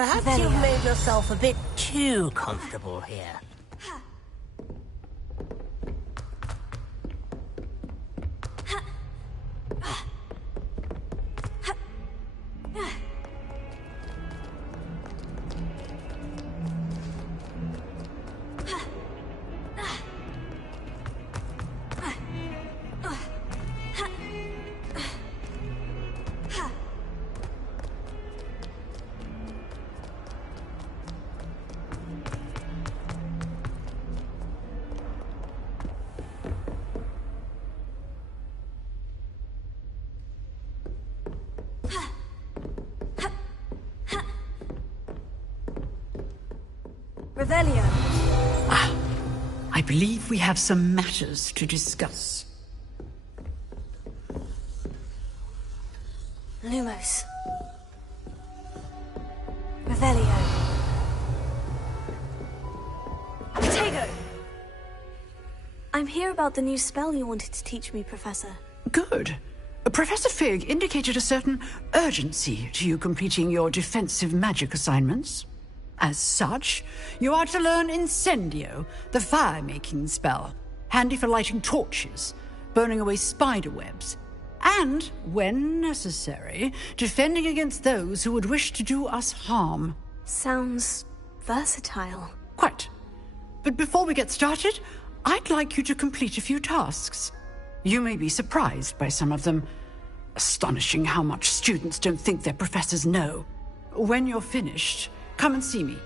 Perhaps you've made yourself a bit too comfortable here. Revelio. I believe we have some matters to discuss. Lumos. Revelio. Potato! I'm here about the new spell you wanted to teach me, Professor. Good. Professor Fig indicated a certain urgency to you completing your defensive magic assignments. As such, you are to learn Incendio, the fire-making spell, handy for lighting torches, burning away spider webs, and, when necessary, defending against those who would wish to do us harm. Sounds versatile. Quite. But before we get started, I'd like you to complete a few tasks. You may be surprised by some of them. Astonishing how much students don't think their professors know. When you're finished, come and see me.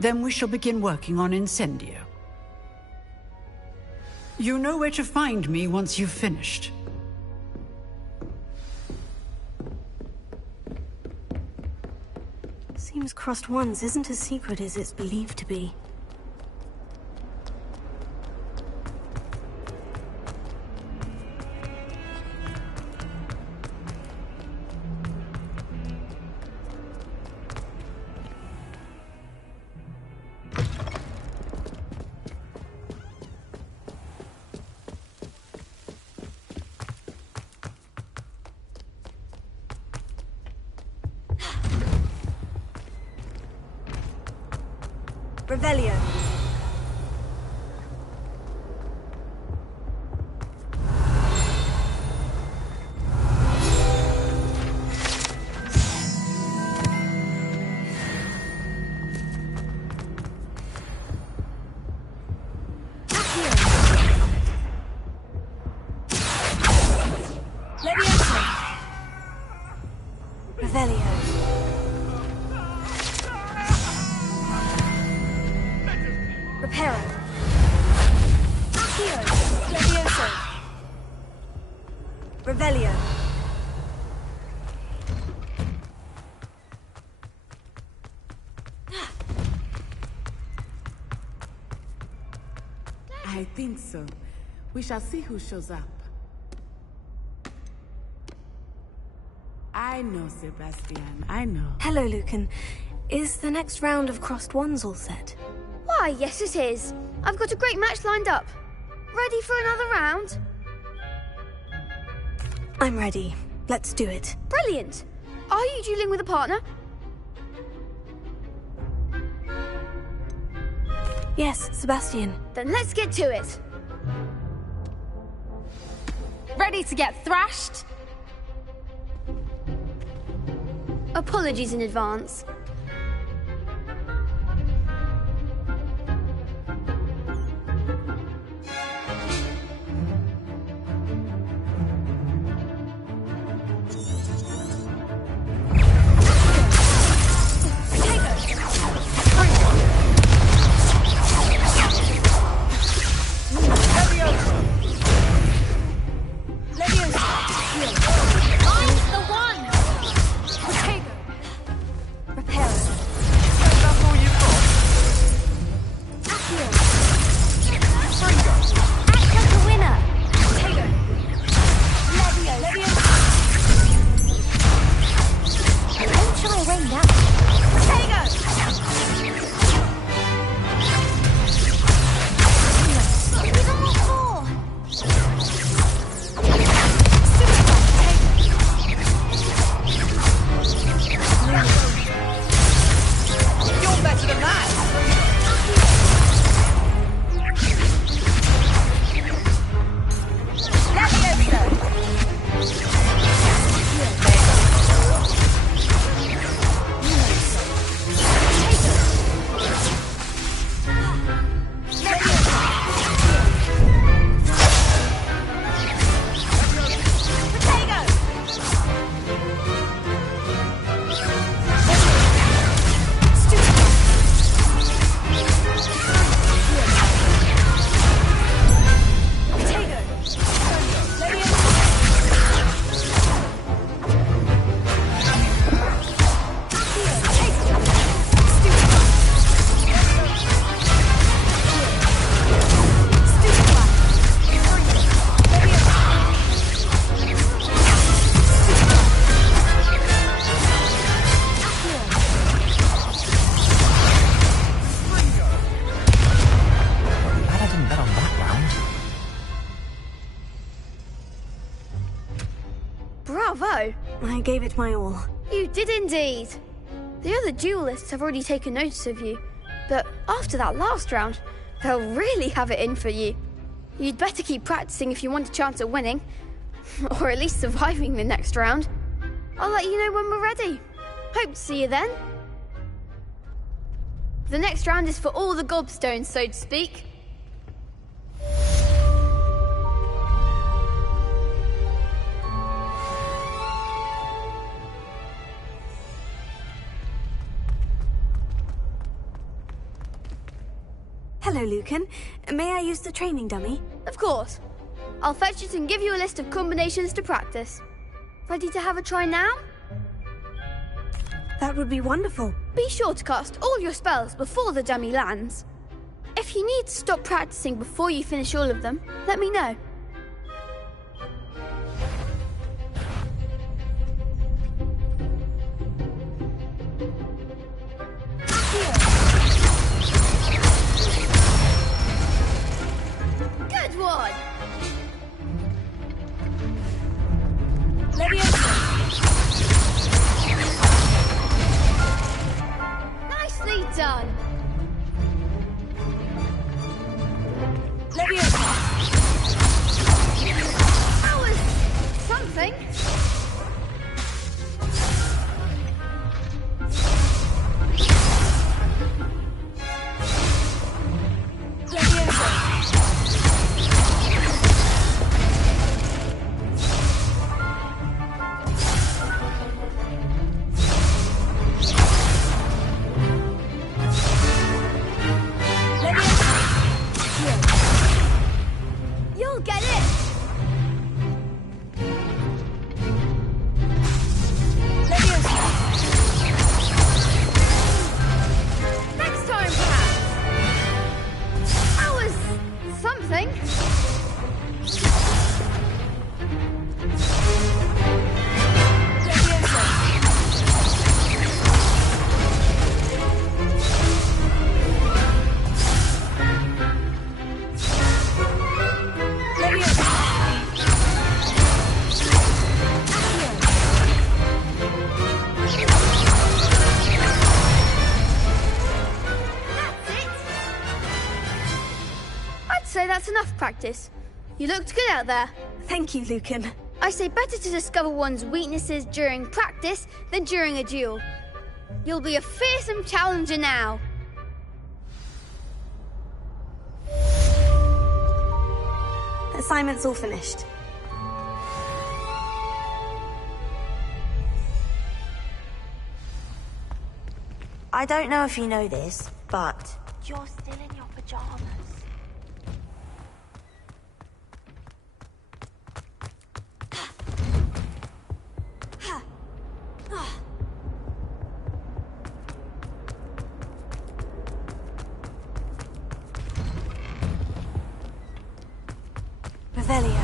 Then we shall begin working on Incendio. You know where to find me once you've finished. Seems Crossed Ones isn't as secret as it's believed to be. Revelio. Revelio. Reparo. Accio. Levioso. Revelio. I think so. We shall see who shows up. I know, Sebastian. I know. Hello, Lucan. Is the next round of Crossed Ones all set? Why, yes it is. I've got a great match lined up. Ready for another round? I'm ready. Let's do it. Brilliant. Are you dueling with a partner? Yes, Sebastian. Then let's get to it. Ready to get thrashed? Apologies in advance. I gave it my all. You did indeed. The other duelists have already taken notice of you, but after that last round, they'll really have it in for you. You'd better keep practicing if you want a chance at winning, or at least surviving the next round. I'll let you know when we're ready. Hope to see you then. The next round is for all the gobstones, so to speak. Hello, Lucan. May I use the training dummy? Of course. I'll fetch it and give you a list of combinations to practice. Ready to have a try now? That would be wonderful. Be sure to cast all your spells before the dummy lands. If you need to stop practicing before you finish all of them, let me know. Good one! Nicely done! That was something. You'll get it! Next time, perhaps. That was something. I'd say that's enough practice. You looked good out there. Thank you, Lucan. I say better to discover one's weaknesses during practice than during a duel. You'll be a fearsome challenger now. Assignment's all finished. I don't know if you know this, but you're still in your pajamas. Revelio.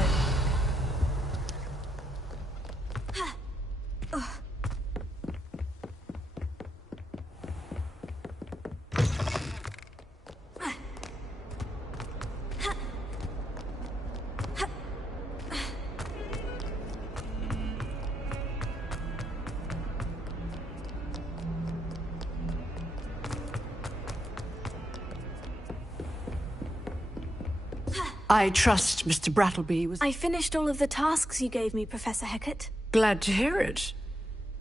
I trust Mr. Brattleby was I finished all of the tasks you gave me, Professor Hecat. glad to hear it.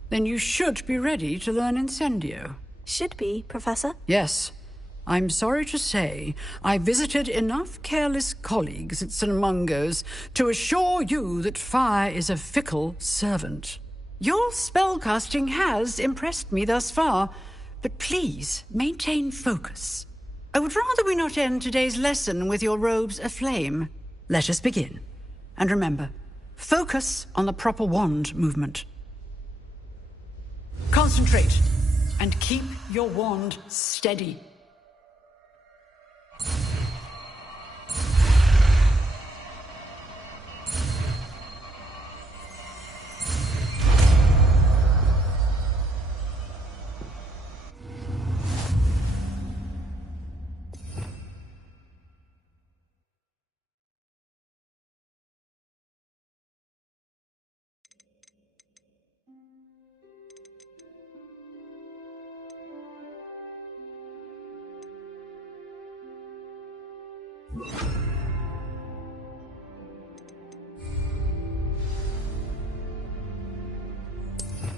Then you should be ready to learn Incendio. Should be, Professor. Yes. I'm sorry to say, I visited enough careless colleagues at St. Mungo's to assure you that fire is a fickle servant. Your spellcasting has impressed me thus far, but please maintain focus. I would rather we not end today's lesson with your robes aflame. Let us begin. And remember, focus on the proper wand movement. Concentrate and keep your wand steady.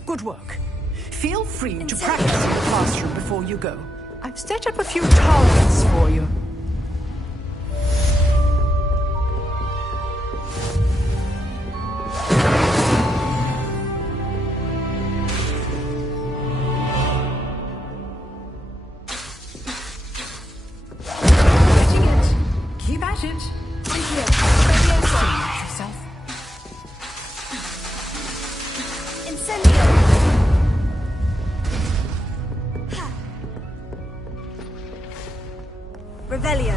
Good work. Feel free to practice in the classroom before you go. I've set up a few targets for you. Getting it. Keep at it. Yourself. Incendio! Revelio.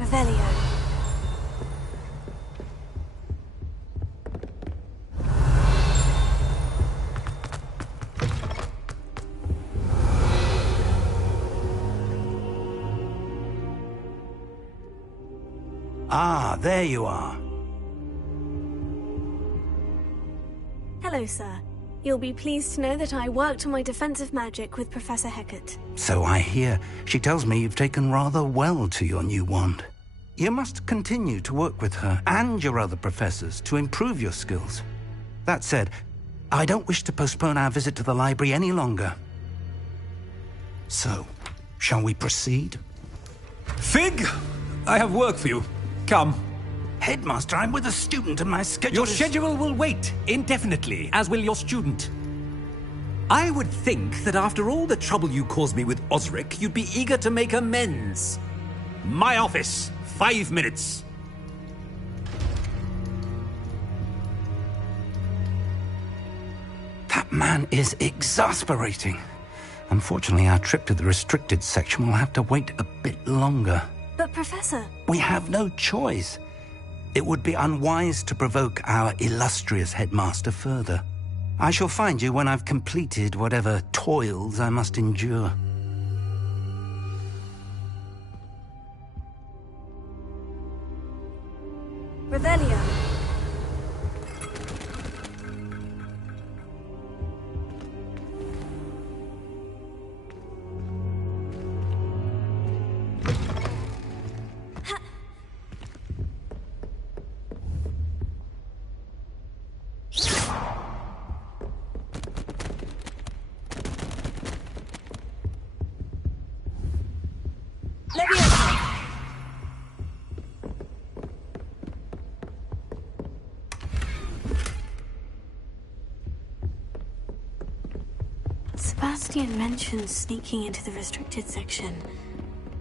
Revelio. Ah, there you are. Hello, sir. You'll be pleased to know that I worked on my defensive magic with Professor Hecat. So I hear. She tells me you've taken rather well to your new wand. You must continue to work with her and your other professors to improve your skills. That said, I don't wish to postpone our visit to the library any longer. So, shall we proceed? Fig! I have work for you. Come. Headmaster, I'm with a student and my schedule Your is... schedule will wait indefinitely, as will your student. I would think that after all the trouble you caused me with Osric, you'd be eager to make amends. My office, 5 minutes. That man is exasperating. Unfortunately, our trip to the restricted section will have to wait a bit longer. But, Professor... We have no choice. It would be unwise to provoke our illustrious headmaster further. I shall find you when I've completed whatever toils I must endure. Revelio. Sebastian mentioned sneaking into the restricted section.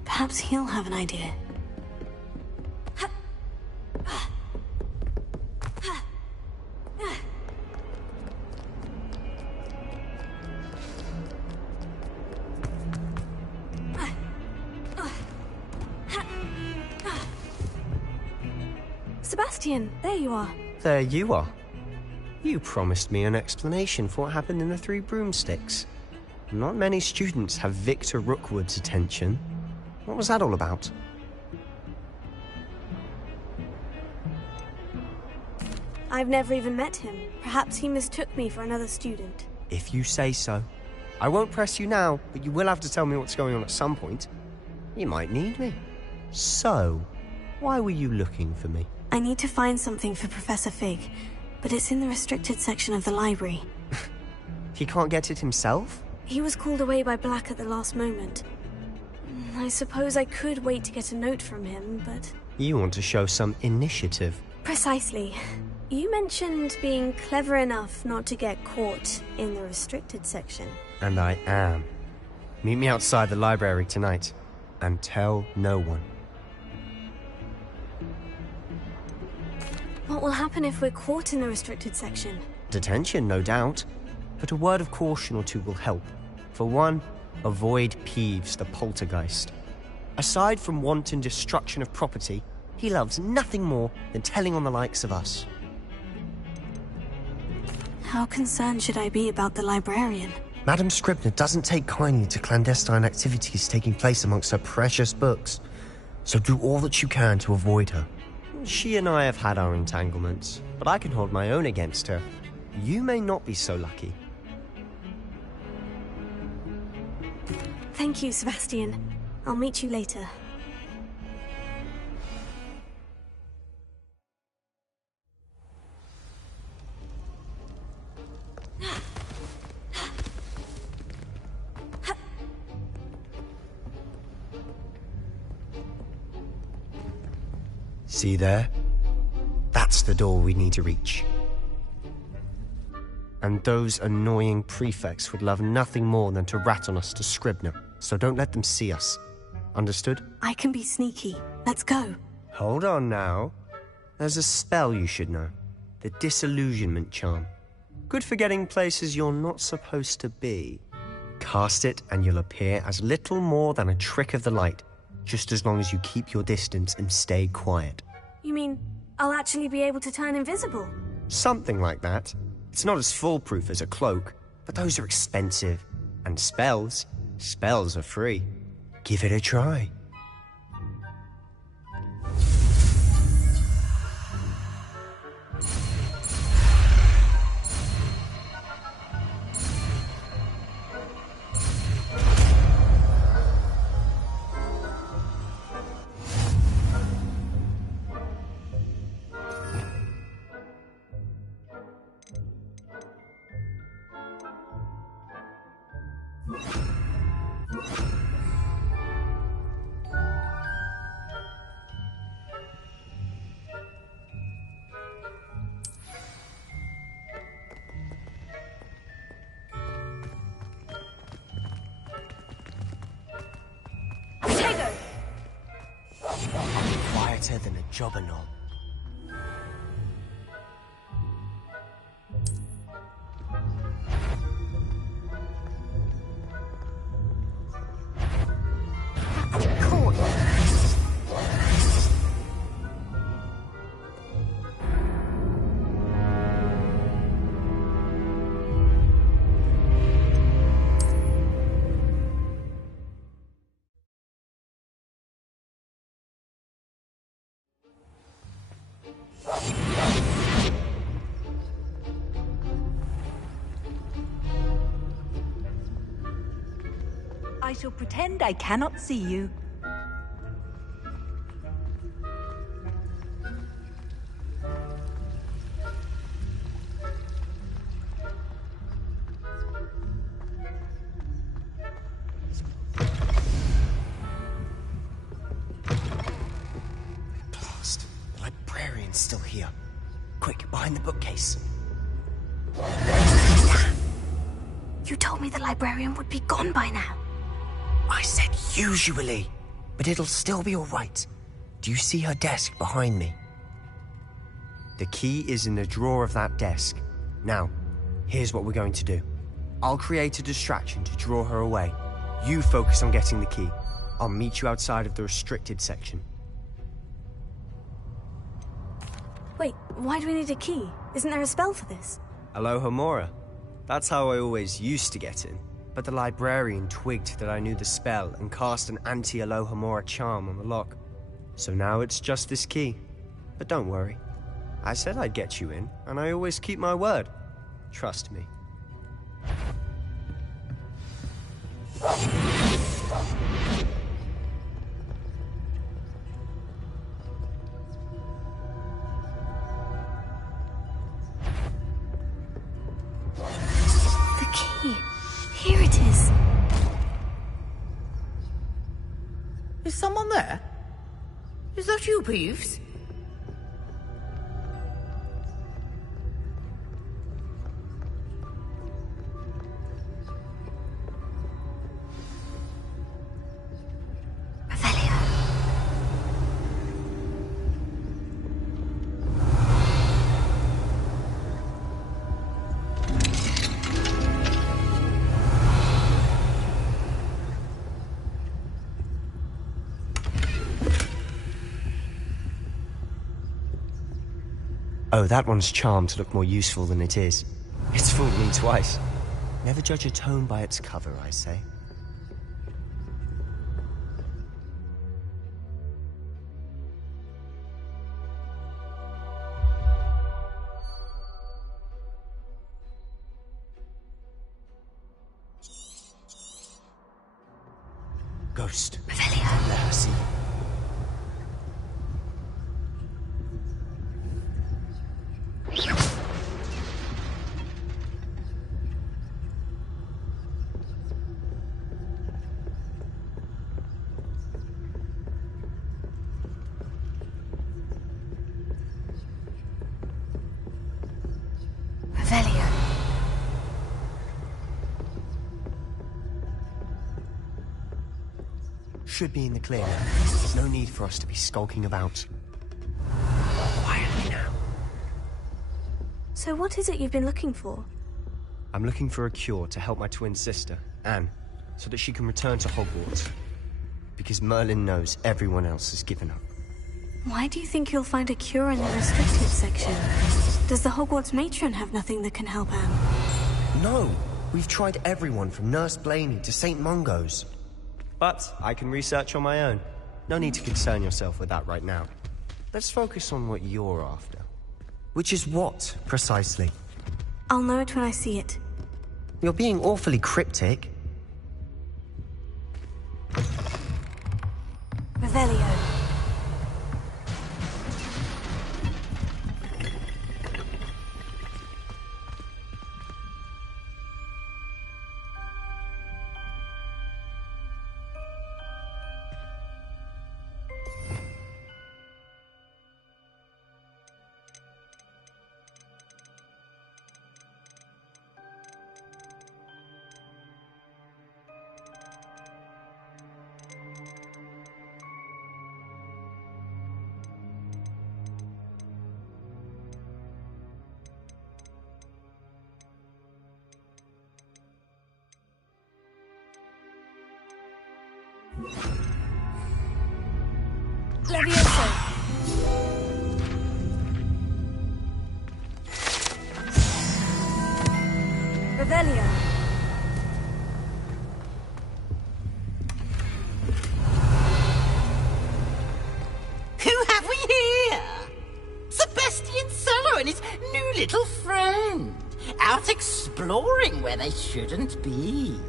Perhaps he'll have an idea. Sebastian, there you are. There you are. You promised me an explanation for what happened in the Three Broomsticks. Not many students have Victor Rookwood's attention. What was that all about? I've never even met him. Perhaps he mistook me for another student. If you say so. I won't press you now, but you will have to tell me what's going on at some point. You might need me. So, why were you looking for me? I need to find something for Professor Fig, but it's in the restricted section of the library. He can't get it himself? He was called away by Black at the last moment. I suppose I could wait to get a note from him, but... You want to show some initiative. Precisely. You mentioned being clever enough not to get caught in the restricted section. And I am. Meet me outside the library tonight, and tell no one. What will happen if we're caught in the restricted section? Detention, no doubt. But a word of caution or two will help. For one, avoid Peeves, the poltergeist. Aside from wanton destruction of property, he loves nothing more than telling on the likes of us. How concerned should I be about the librarian? Madam Scribner doesn't take kindly to clandestine activities taking place amongst her precious books, so do all that you can to avoid her. She and I have had our entanglements, but I can hold my own against her. You may not be so lucky. Thank you, Sebastian. I'll meet you later. See there? That's the door we need to reach. And those annoying prefects would love nothing more than to rat on us to Scribner, so don't let them see us. Understood? I can be sneaky. Let's go. Hold on now. There's a spell you should know. The Disillusionment Charm. Good for getting places you're not supposed to be. Cast it and you'll appear as little more than a trick of the light, just as long as you keep your distance and stay quiet. You mean I'll actually be able to turn invisible? Something like that. It's not as foolproof as a cloak, but those are expensive. And spells are free. Give it a try. Quieter than a jobber knob. I shall pretend I cannot see you. Blast! The librarian's still here. Quick, behind the bookcase. You told me the librarian would be gone by now. I said usually, but it'll still be all right. Do you see her desk behind me? The key is in the drawer of that desk. Now, here's what we're going to do. I'll create a distraction to draw her away. You focus on getting the key. I'll meet you outside of the restricted section. Wait, why do we need a key? Isn't there a spell for this? Alohomora. That's how I always used to get in. But the librarian twigged that I knew the spell and cast an anti-Alohomora charm on the lock. So now it's just this key. But don't worry. I said I'd get you in, and I always keep my word. Trust me. The key. Here it is. Is someone there? Is that you, Peeves? Oh, that one's charmed to look more useful than it is. It's fooled me twice. Never judge a tome by its cover, I say. Ghost. Revelio. Let her see. Revelio. Should be in the clear. There's no need for us to be skulking about. Quietly now. So what is it you've been looking for? I'm looking for a cure to help my twin sister, Anne, so that she can return to Hogwarts. Because Merlin knows everyone else has given up. Why do you think you'll find a cure in the restricted section? Does the Hogwarts matron have nothing that can help Anne? No! We've tried everyone from Nurse Blaney to St. Mungo's. But I can research on my own. No need to concern yourself with that right now. Let's focus on what you're after. Which is what, precisely? I'll know it when I see it. You're being awfully cryptic. Revelio. Levioso. Revelio. Who have we here? Sebastian Solo and his new little friend. Out exploring where they shouldn't be.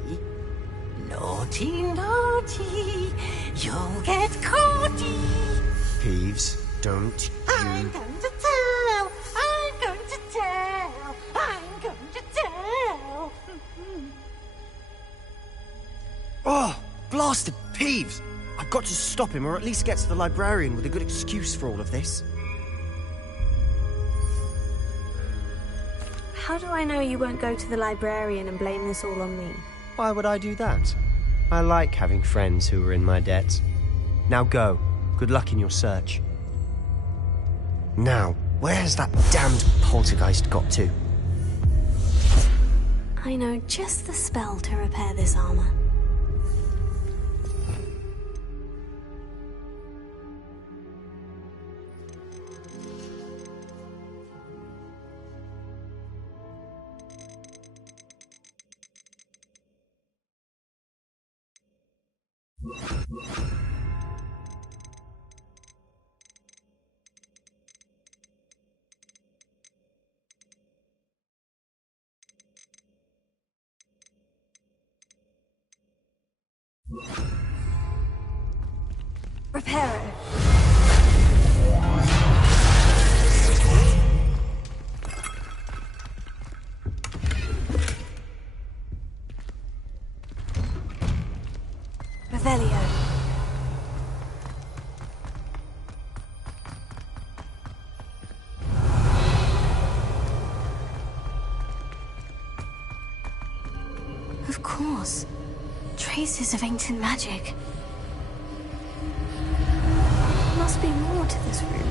Naughty, naughty. You'll get caughty. Peeves, don't I'm going to tell. I'm going to tell. I'm going to tell. Oh, blasted Peeves! I've got to stop him, or at least get to the librarian with a good excuse for all of this. How do I know you won't go to the librarian and blame this all on me? Why would I do that? I like having friends who are in my debt. Now go. Good luck in your search. Now, where has that damned poltergeist got to? I know just the spell to repair this armor. Reparo. Revelio. Of course. Traces of ancient magic. Must be more to this room.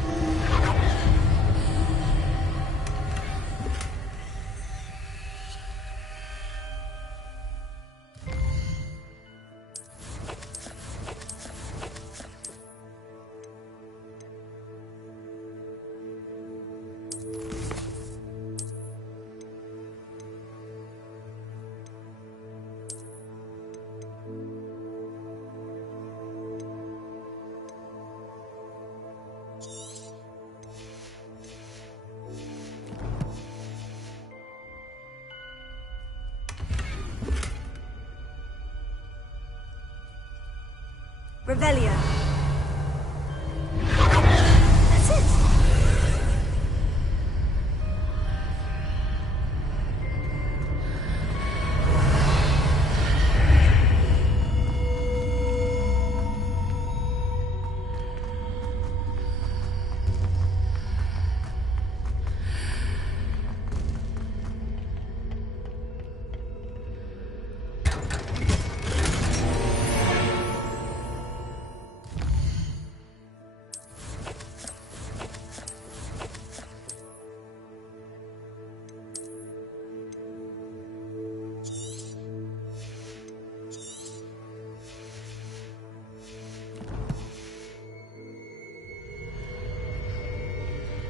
Revelio. That's it.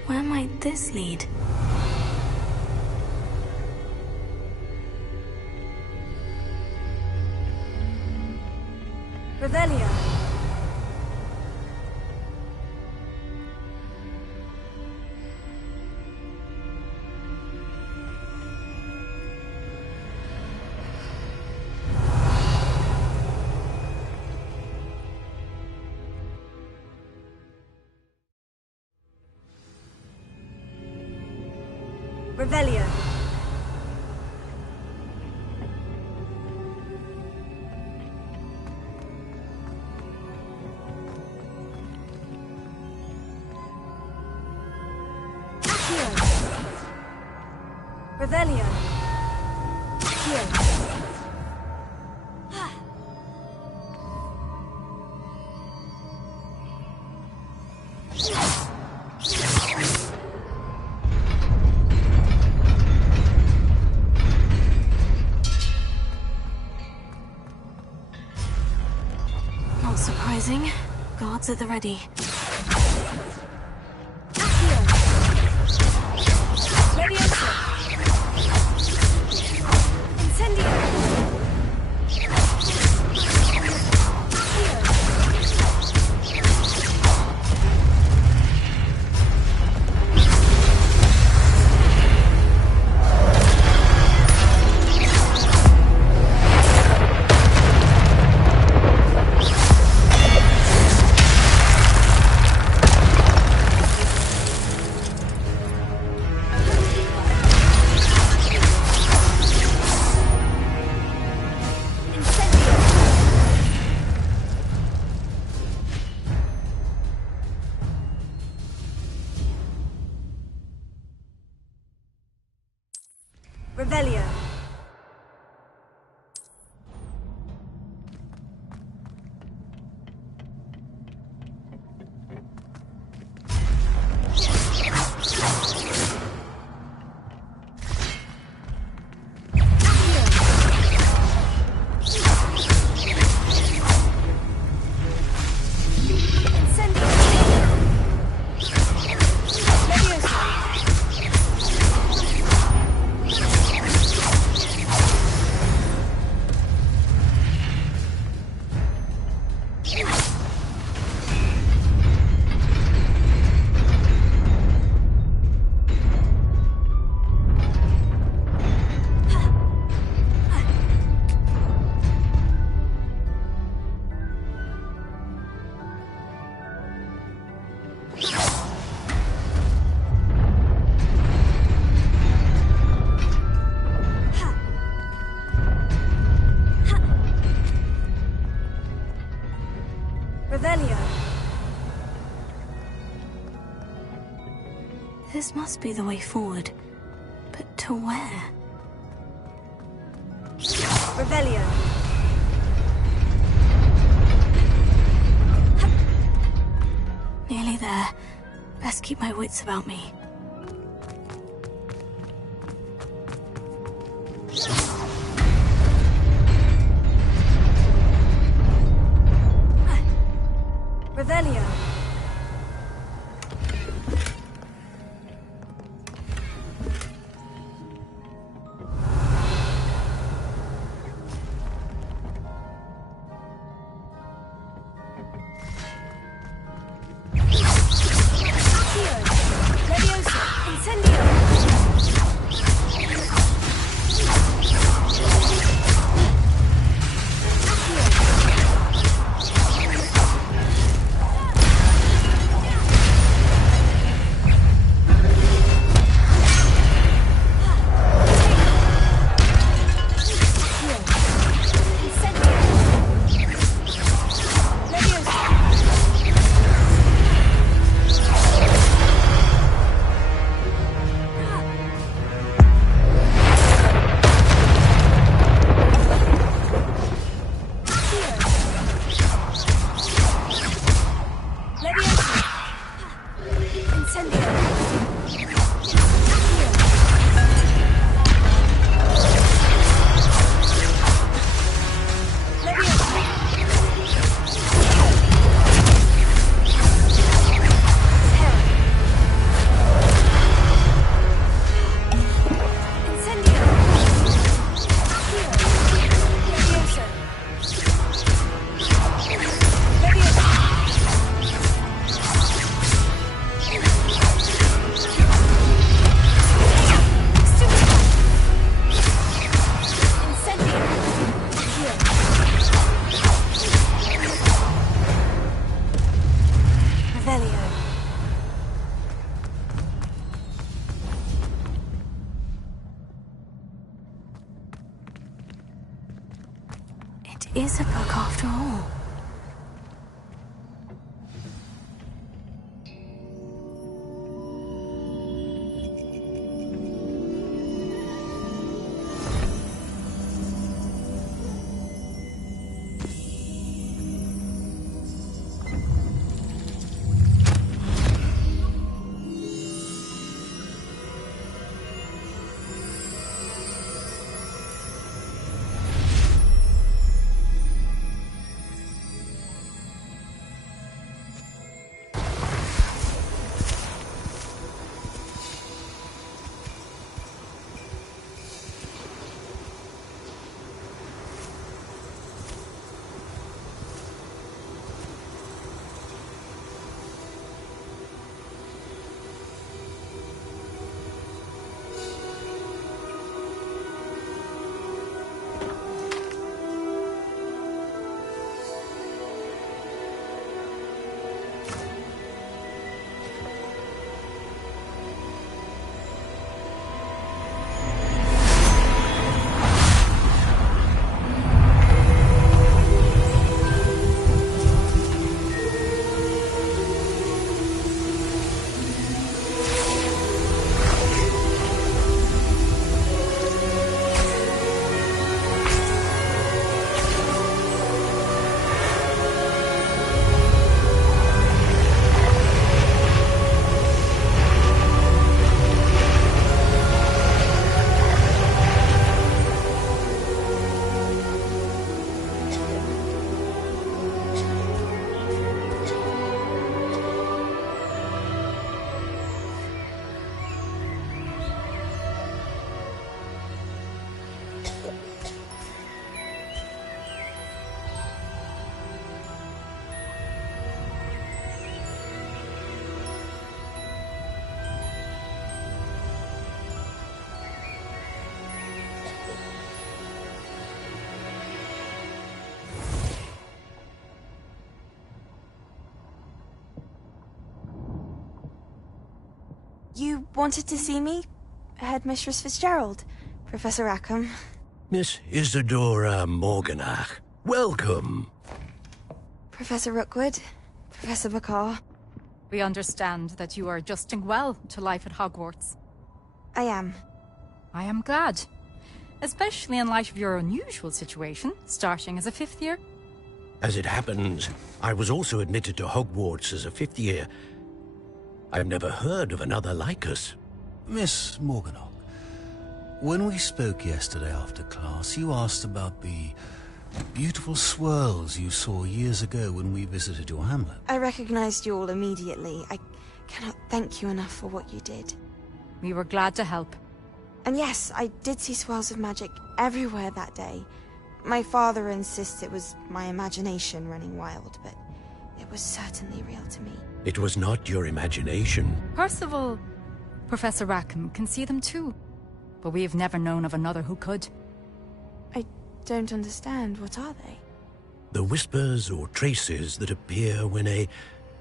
Where might this lead? Revelio. Revelio. Accio. Revelio. Accio. Not surprising. Guards at the ready. Revelio. Revelio. This must be the way forward. But to where? Revelio. Nearly there. Best keep my wits about me. Revelio. Leviosa. It is a book after all. You wanted to see me? Headmistress Fitzgerald? Professor Rackham? Miss Isadora Morganach, welcome. Professor Rookwood? Professor Bakar? We understand that you are adjusting well to life at Hogwarts. I am. I am glad. Especially in light of your unusual situation, starting as a 5th year. As it happens, I was also admitted to Hogwarts as a 5th year. I've never heard of another like us. Miss Morganach, when we spoke yesterday after class, you asked about the beautiful swirls you saw years ago when we visited your hamlet. I recognized you all immediately. I cannot thank you enough for what you did. We were glad to help. And yes, I did see swirls of magic everywhere that day. My father insists it was my imagination running wild, but it was certainly real to me. It was not your imagination. Percival, Professor Rackham can see them too. But we have never known of another who could. I don't understand. What are they? The whispers or traces that appear when a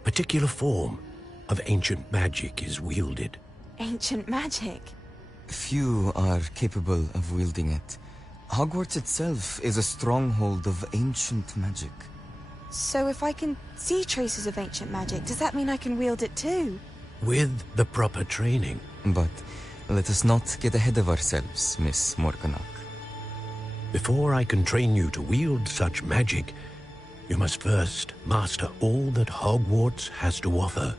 particular form of ancient magic is wielded. Ancient magic? Few are capable of wielding it. Hogwarts itself is a stronghold of ancient magic. So if I can see traces of ancient magic, does that mean I can wield it too? With the proper training. But let us not get ahead of ourselves, Miss Morganach. Before I can train you to wield such magic, you must first master all that Hogwarts has to offer.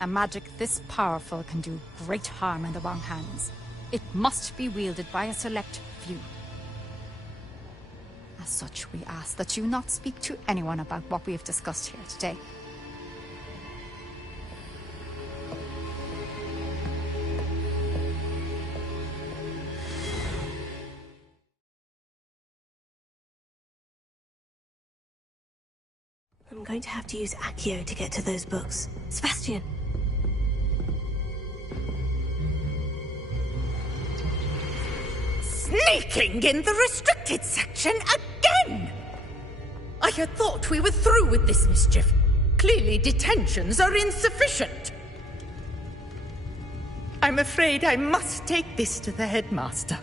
A magic this powerful can do great harm in the wrong hands. It must be wielded by a select few. As such, we ask that you not speak to anyone about what we have discussed here today. I'm going to have to use Accio to get to those books. Sebastian! Sneaking in the restricted section again! I had thought we were through with this mischief. Clearly detentions are insufficient. I'm afraid I must take this to the headmaster.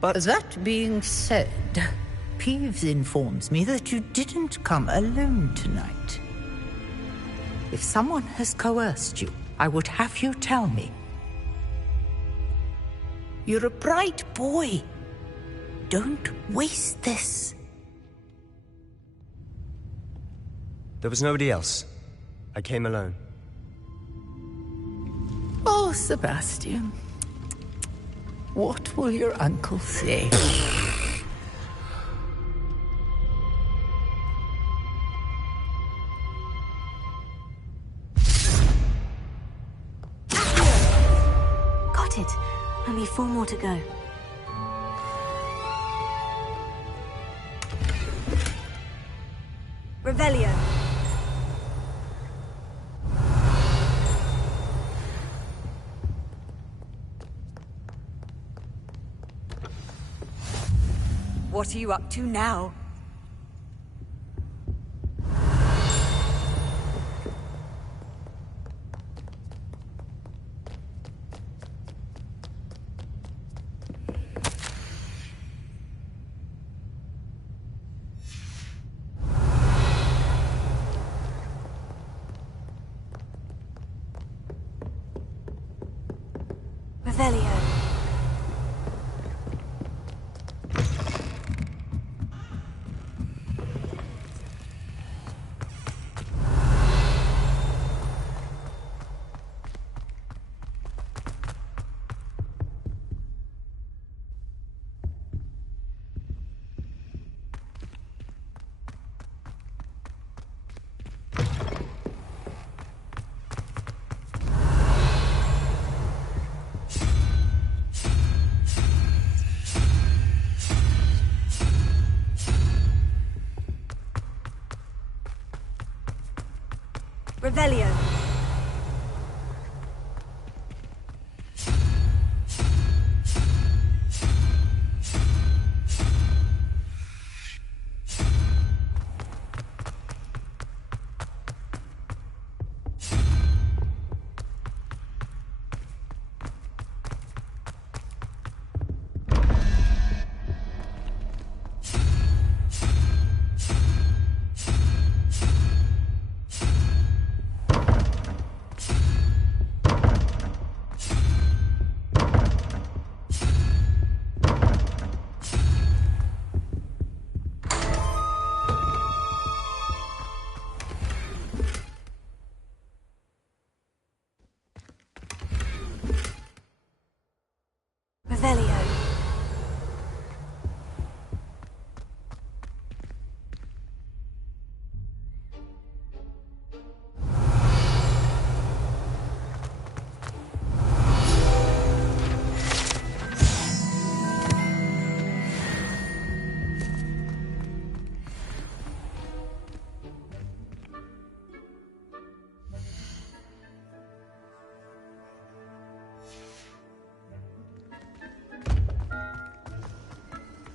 But that being said, Peeves informs me that you didn't come alone tonight. If someone has coerced you, I would have you tell me. You're a bright boy. Don't waste this. there was nobody else. I came alone. Oh, Sebastian. What will your uncle say? Got it. Only 4 more to go. Revelio. What are you up to now? Revelio. Revelio. Revelio.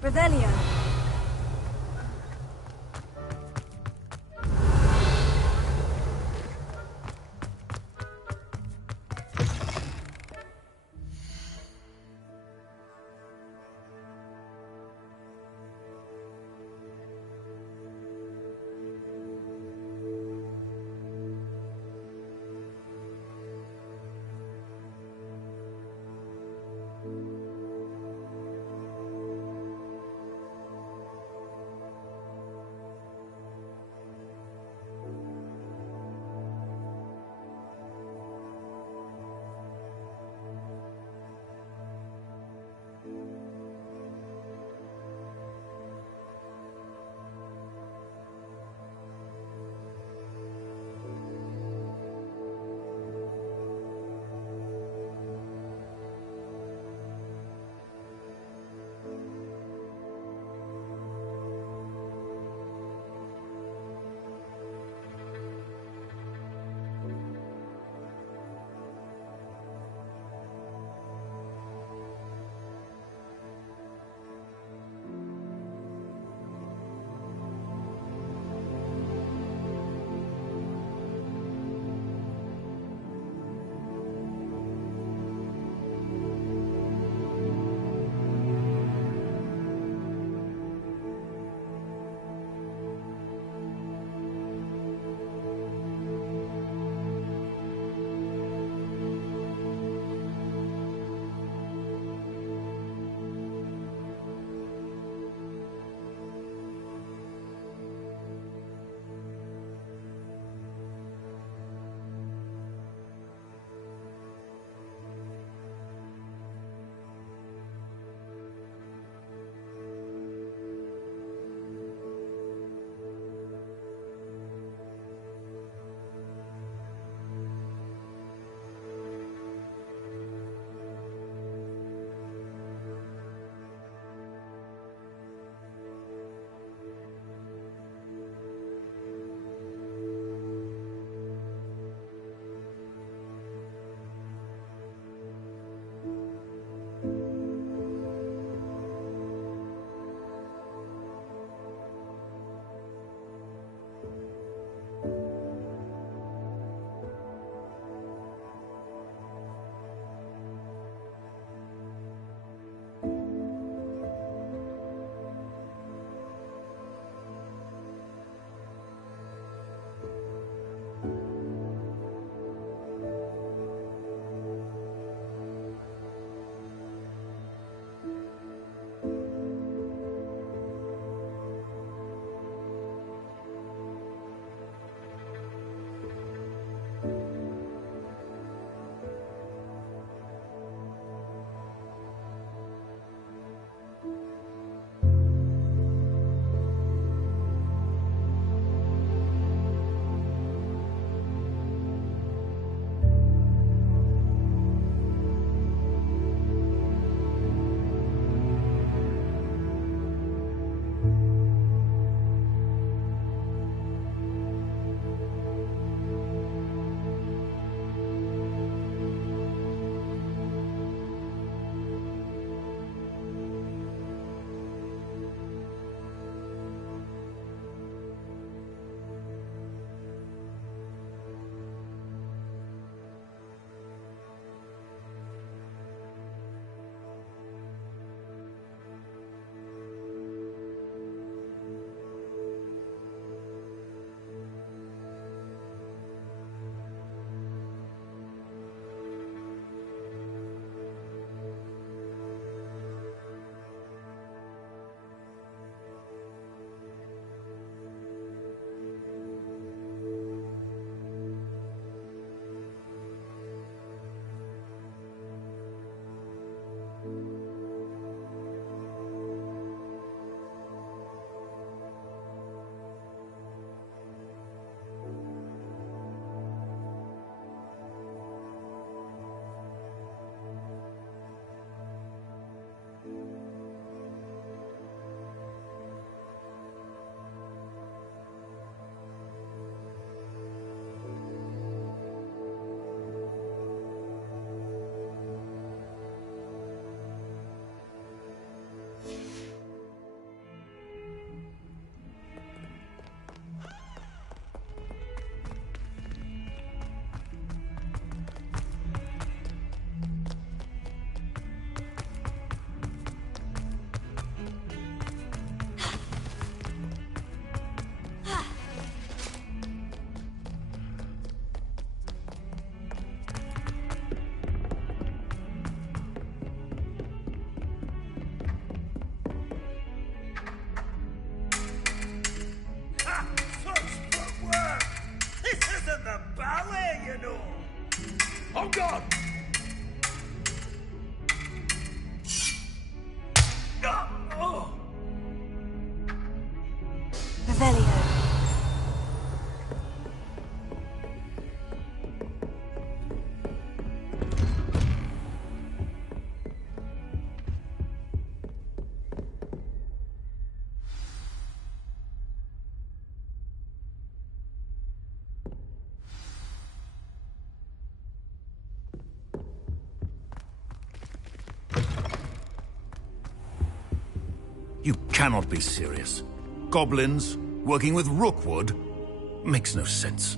Revelio. Oh, God! Oh. Revelio. You cannot be serious. Goblins working with Rookwood makes no sense.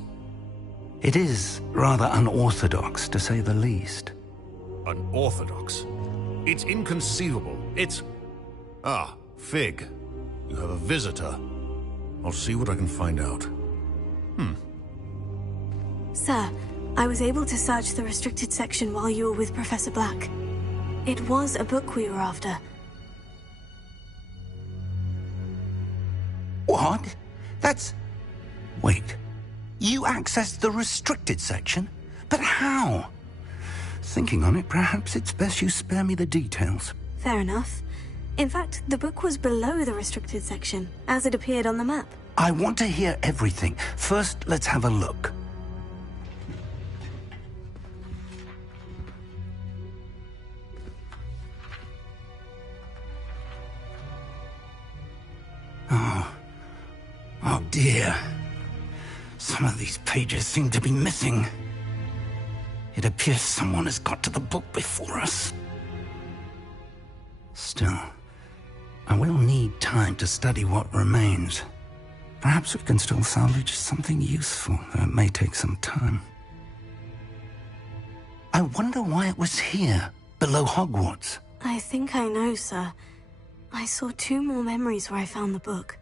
It is rather unorthodox, to say the least. Unorthodox? It's inconceivable. It's... Ah, Fig. You have a visitor. I'll see what I can find out. Sir, I was able to search the restricted section while you were with Professor Black. It was a book we were after. What? That's... Wait. You accessed the restricted section? But how? Thinking on it, perhaps it's best you spare me the details. Fair enough. In fact, the book was below the restricted section, as it appeared on the map. I want to hear everything. First, let's have a look. Oh dear. Some of these pages seem to be missing. It appears someone has got to the book before us. Still, I will need time to study what remains. Perhaps we can still salvage something useful, though it may take some time. I wonder why it was here, below Hogwarts. I think I know, sir. I saw 2 more memories where I found the book.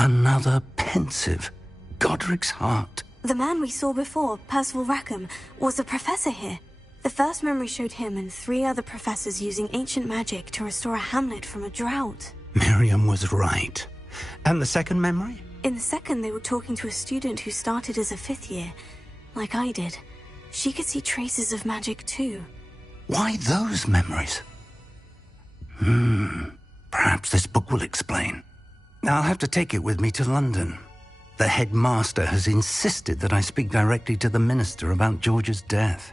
Another pensive. Godric's heart. The man we saw before, Percival Rackham, was a professor here. The first memory showed him and 3 other professors using ancient magic to restore a hamlet from a drought. Miriam was right. And the second memory? In the second, they were talking to a student who started as a 5th year, like I did. She could see traces of magic too. Why those memories? Perhaps this book will explain. I'll have to take it with me to London. The headmaster has insisted that I speak directly to the minister about George's death.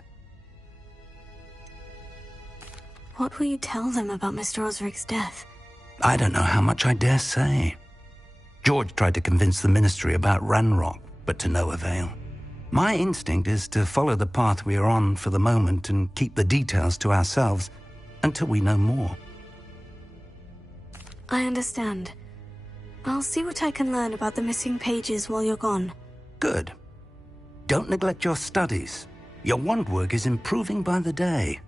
What will you tell them about Mr. Osric's death? I don't know how much I dare say. George tried to convince the ministry about Ranrock, but to no avail. My instinct is to follow the path we are on for the moment and keep the details to ourselves until we know more. I understand. I'll see what I can learn about the missing pages while you're gone. Good. Don't neglect your studies. Your wand work is improving by the day.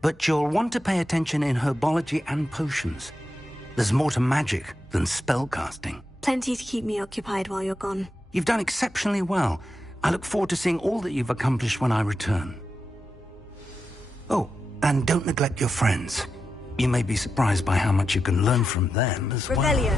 But you'll want to pay attention in herbology and potions. There's more to magic than spellcasting. Plenty to keep me occupied while you're gone. You've done exceptionally well. I look forward to seeing all that you've accomplished when I return. Oh, and don't neglect your friends. You may be surprised by how much you can learn from them as well. Revelio.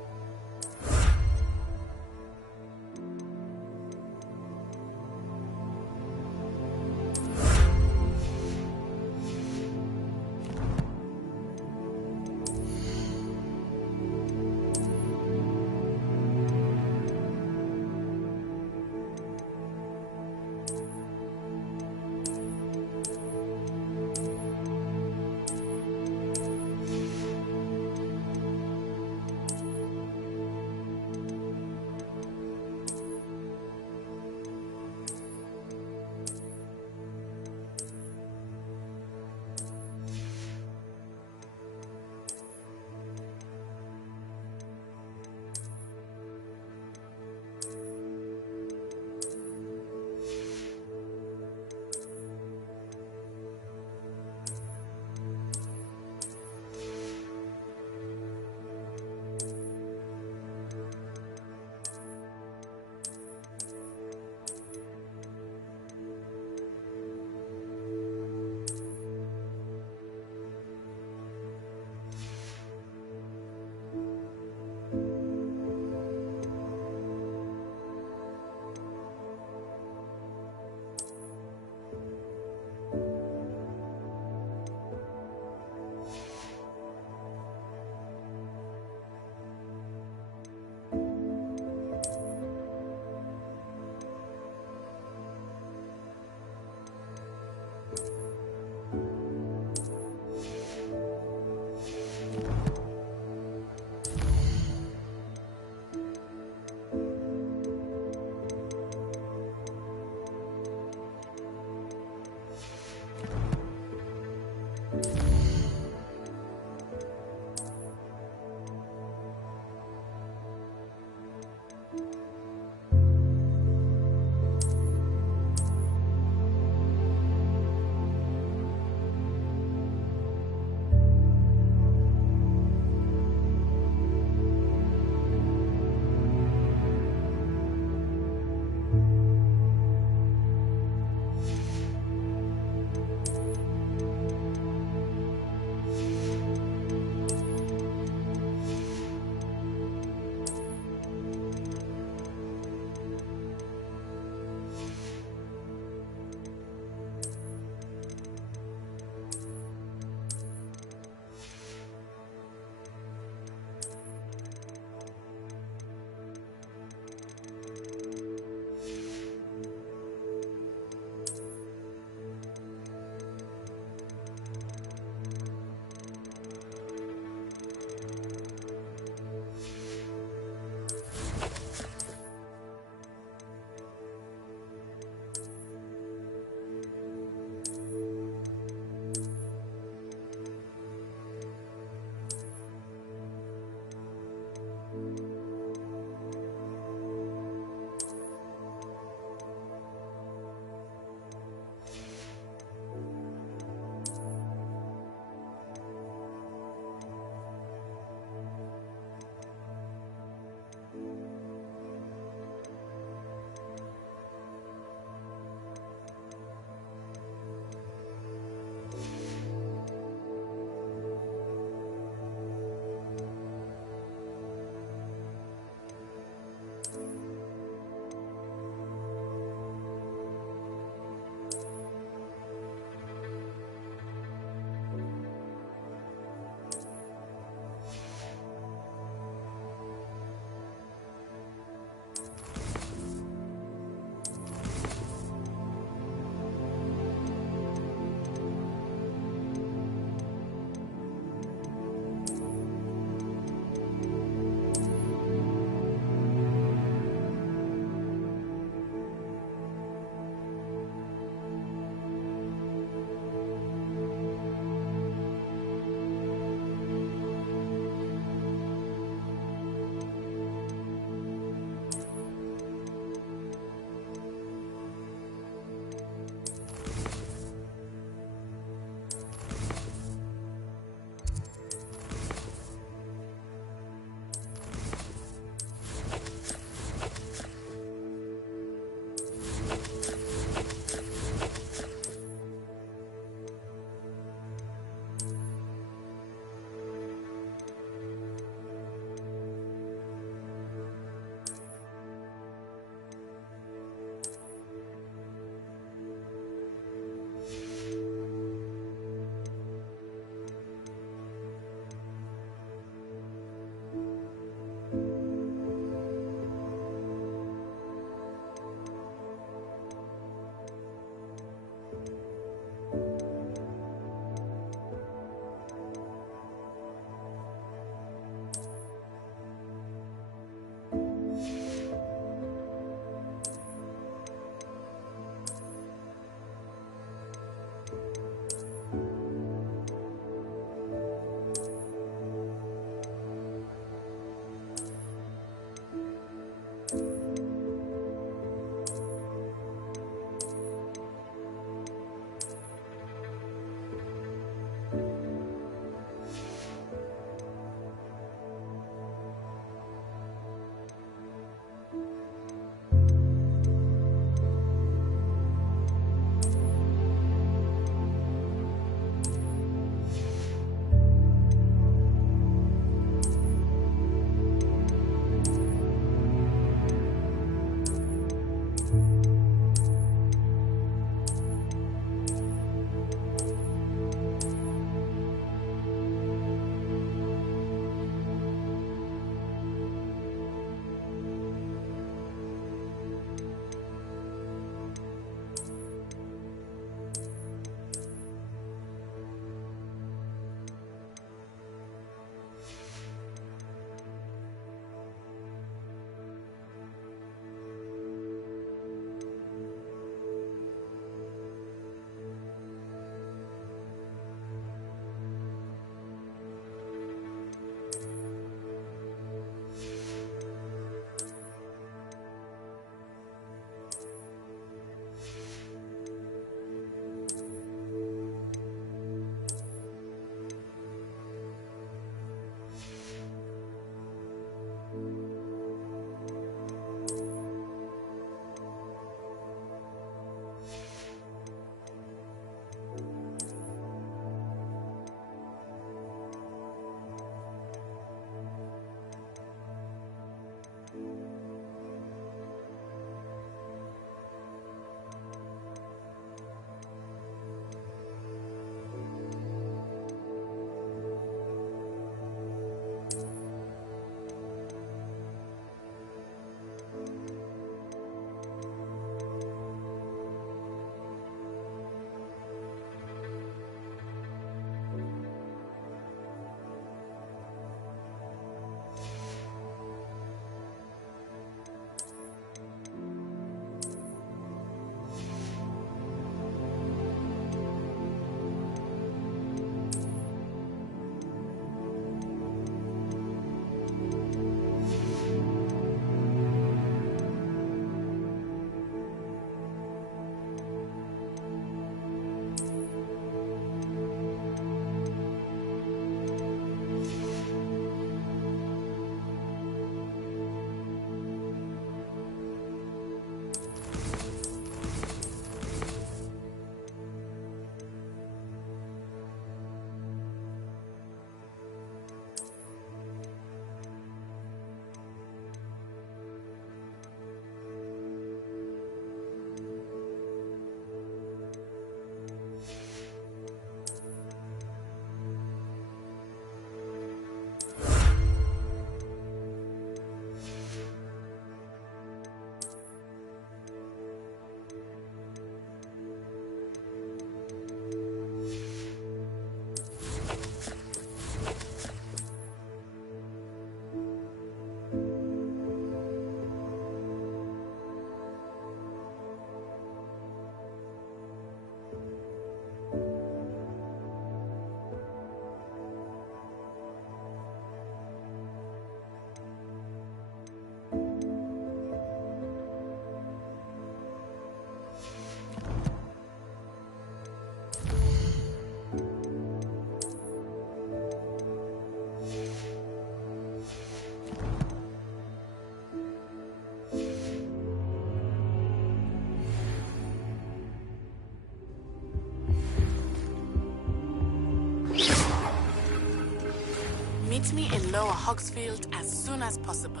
Meet me in Lower Hogsfield as soon as possible.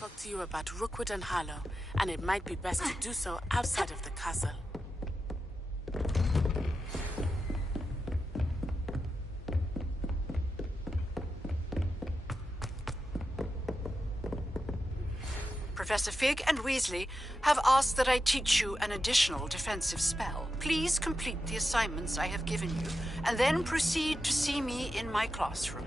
Talk to you about Rookwood and Harlow, and it might be best to do so outside of the castle. Professor Fig and Weasley have asked that I teach you an additional defensive spell. Please complete the assignments I have given you, and then proceed to see me in my classroom.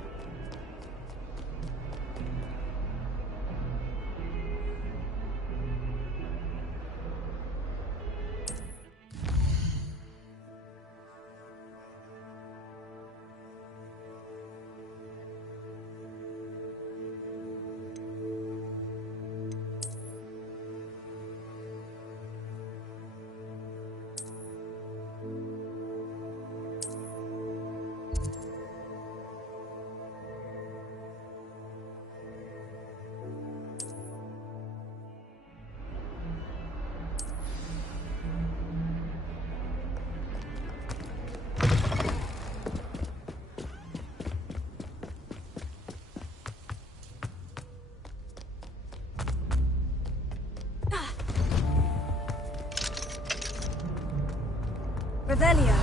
Revelio.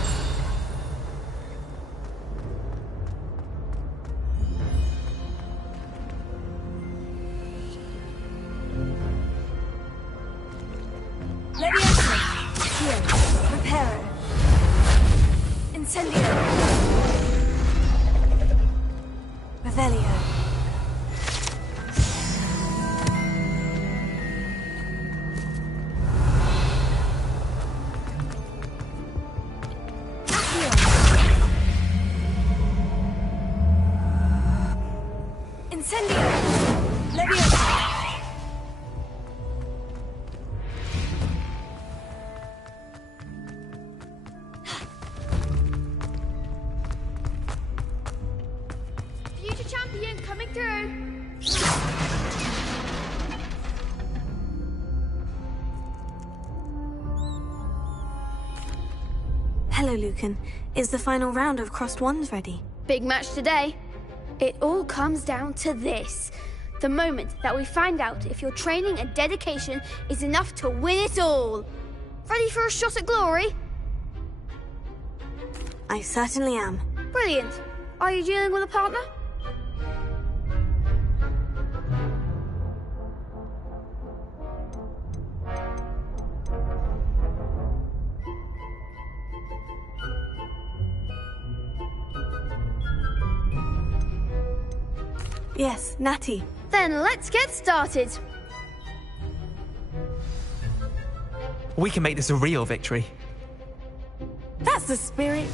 Leviosa. Here. Reparo. Incendio. Revelio. Future champion coming through. Hello, Lucan. Is the final round of Crossed Wands ready? Big match today. It all comes down to this. The moment that we find out if your training and dedication is enough to win it all. Ready for a shot at glory? I certainly am. Brilliant. Are you dealing with a partner? Yes, Natty. Then let's get started. We can make this a real victory. That's the spirit.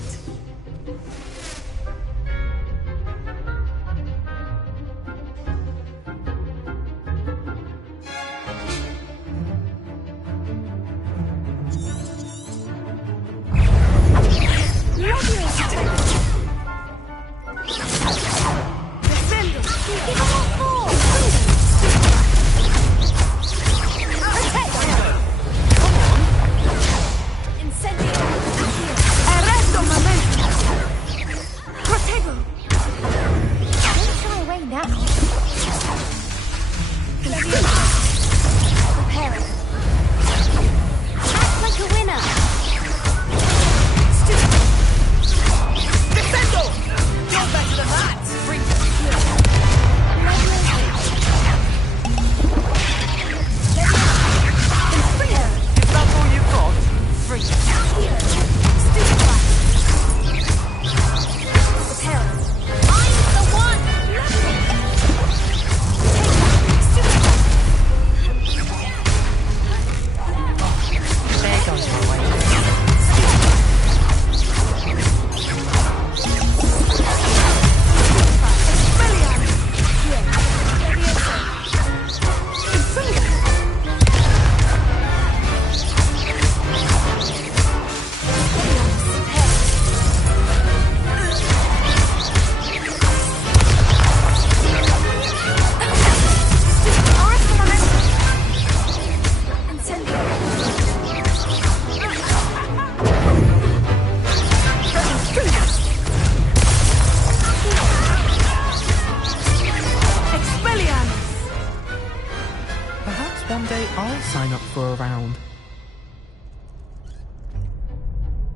someday I'll sign up for a round.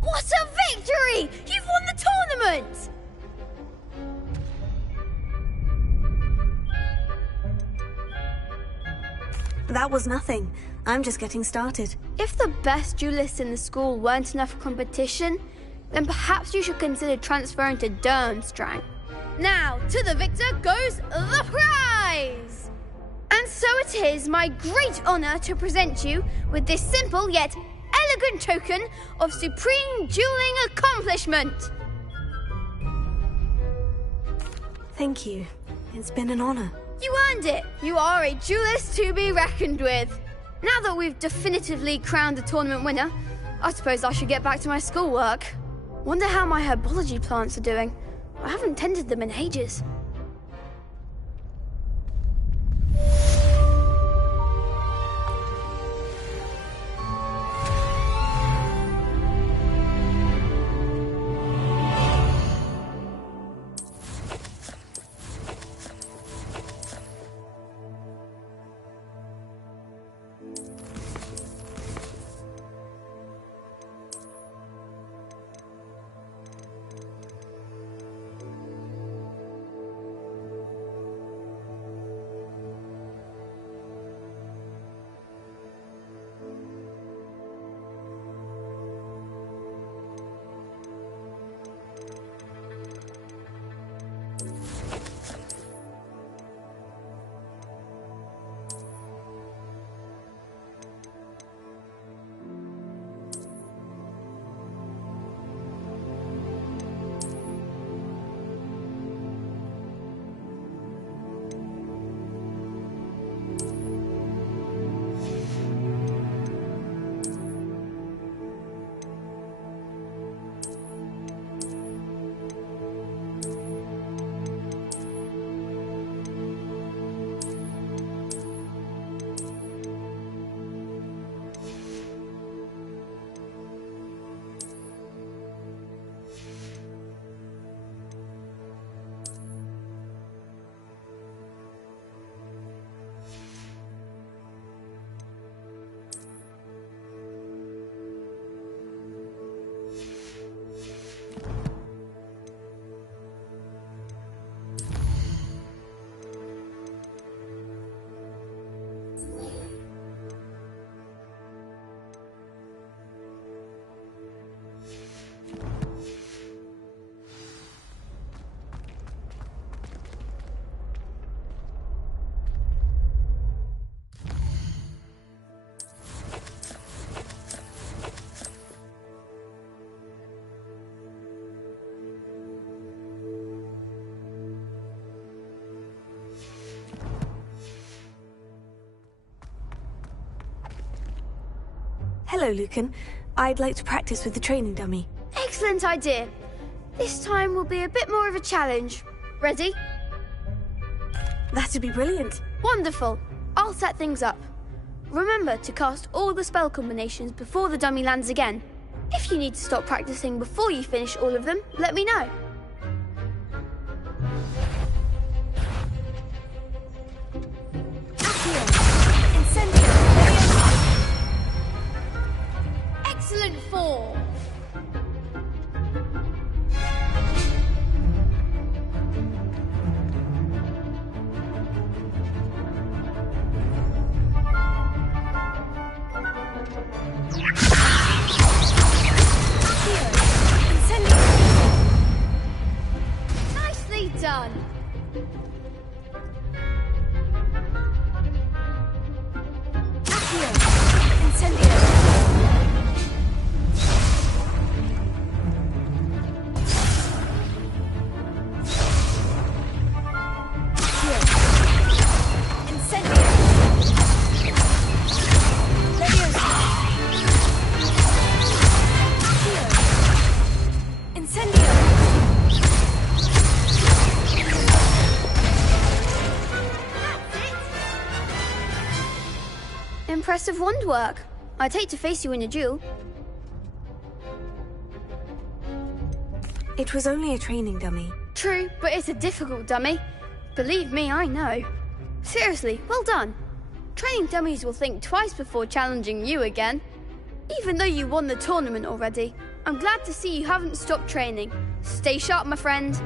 What a victory! You've won the tournament! That was nothing. I'm just getting started. If the best duelists in the school weren't enough for competition, then perhaps you should consider transferring to Durmstrang. Now, to the victor goes the prize! And so it is my great honour to present you with this simple yet elegant token of supreme dueling accomplishment. Thank you. It's been an honour. You earned it. You are a duelist to be reckoned with. Now that we've definitively crowned the tournament winner, I suppose I should get back to my schoolwork. Wonder how my herbology plants are doing. I haven't tended them in ages. Hello, Lucan. I'd like to practice with the training dummy. Excellent idea. This time will be a bit more of a challenge. Ready? That'd be brilliant. Wonderful. I'll set things up. Remember to cast all the spell combinations before the dummy lands again. If you need to stop practicing before you finish all of them, let me know. Excellent form. Nicely done. Impressive wand work. I'd hate to face you in a duel. It was only a training dummy. True, but it's a difficult dummy. Believe me, I know. Seriously, well done. Try training dummies will think twice before challenging you again. Even though you won the tournament already, I'm glad to see you haven't stopped training. Stay sharp, my friend.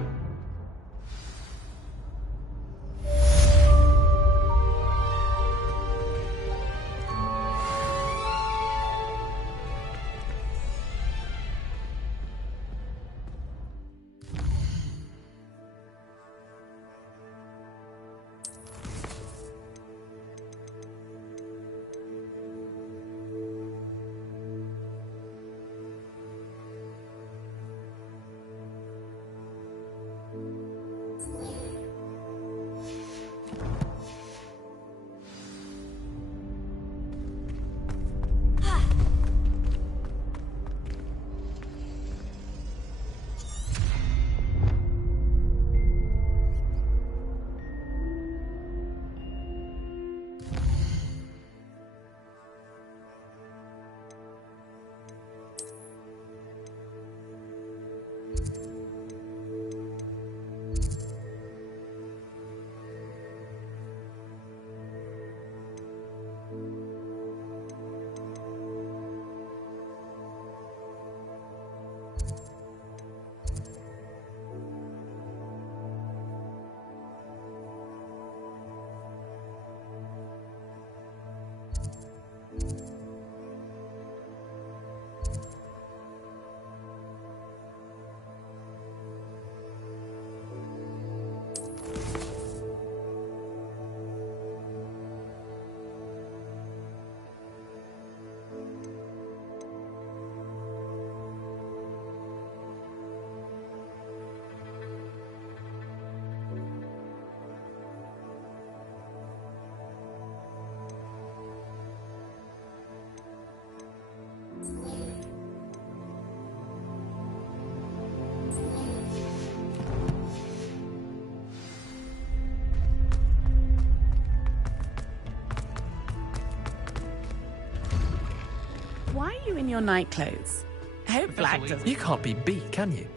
Why are you in your night clothes? I hope Black doesn't... You can't be beat, can you?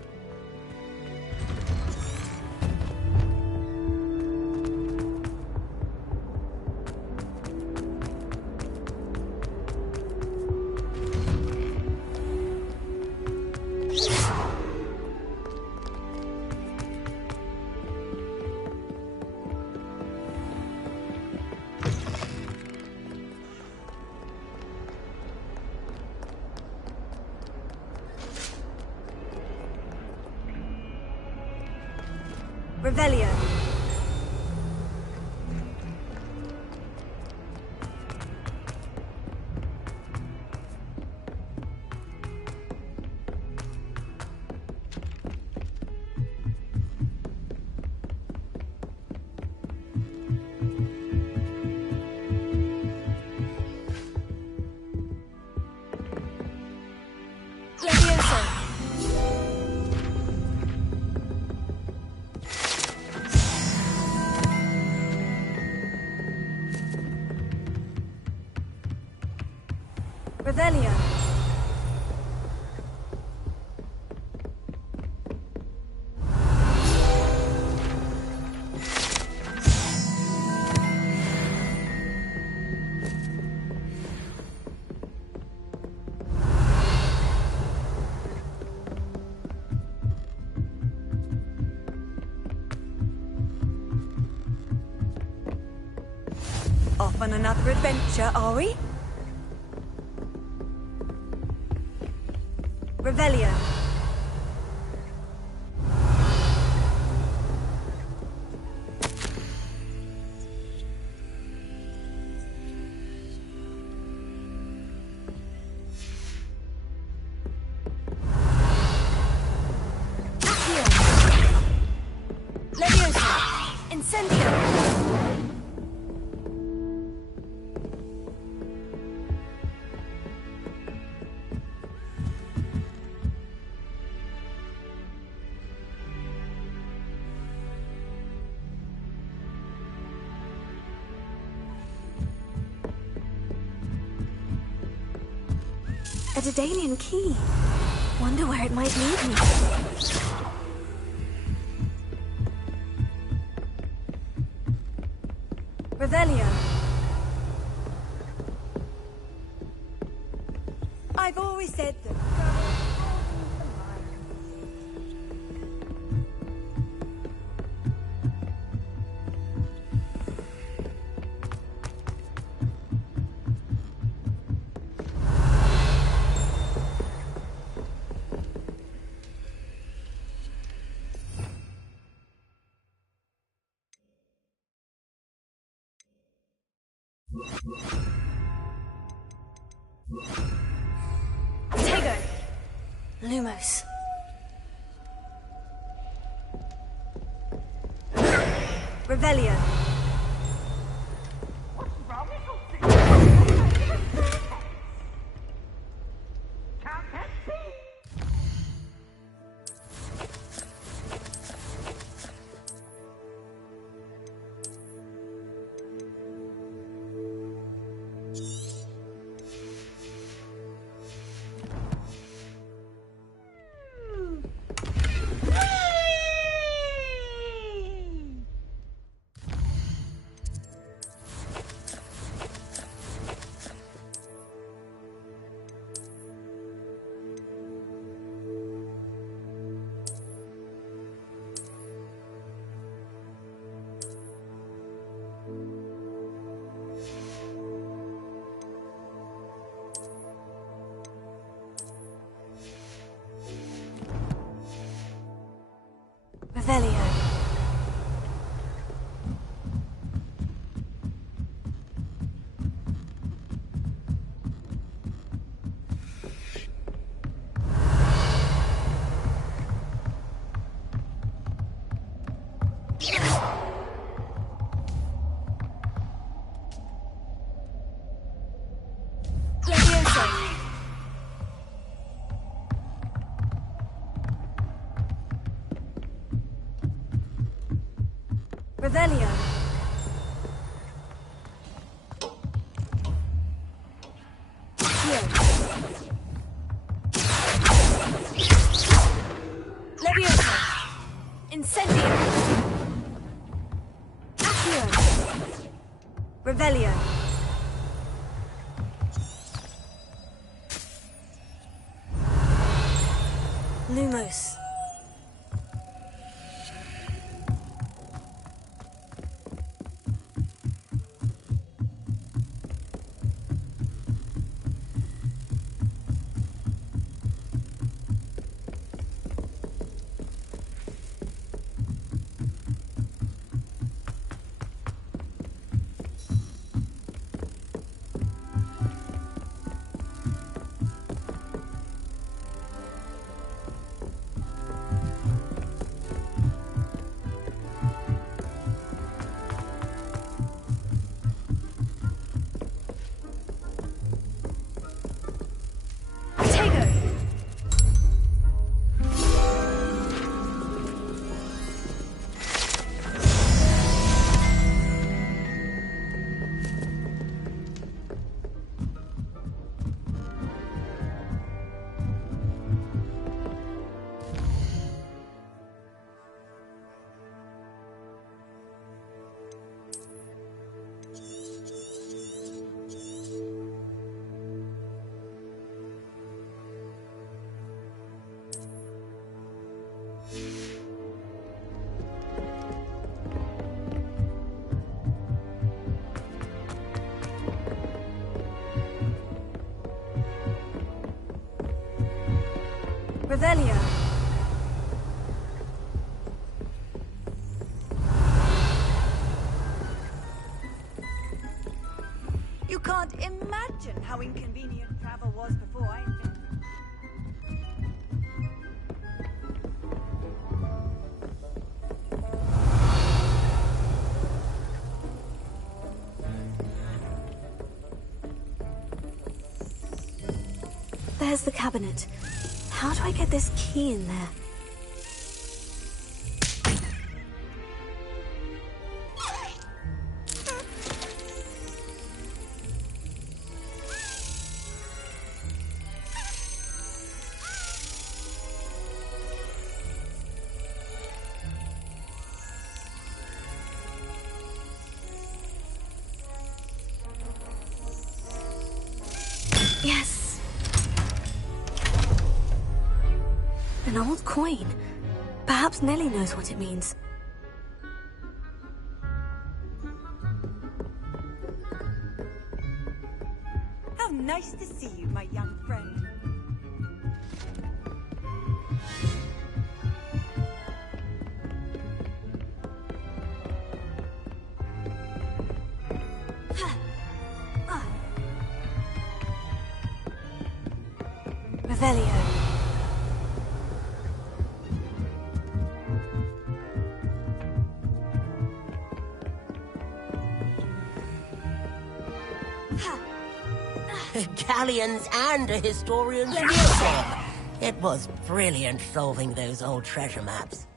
Revelio. Revelio. Off on another adventure, are we? Revelio. Leviosa. Incendio. A Daedalian key. Wonder where it might lead me. Revelio. I've always said that. Tego! Lumos. Revelio. Revelio. Revelio. Leviosa. Incendio. Accio. Revelio. Lumos. Revelio. You can't imagine how inconvenient travel was before I invented There's the cabinet. How do I get this key in there? Yes. An old coin. Perhaps Nellie knows what it means. How nice to see you, my young friend. Revelio. Galleons and a historian's museum. It was brilliant solving those old treasure maps.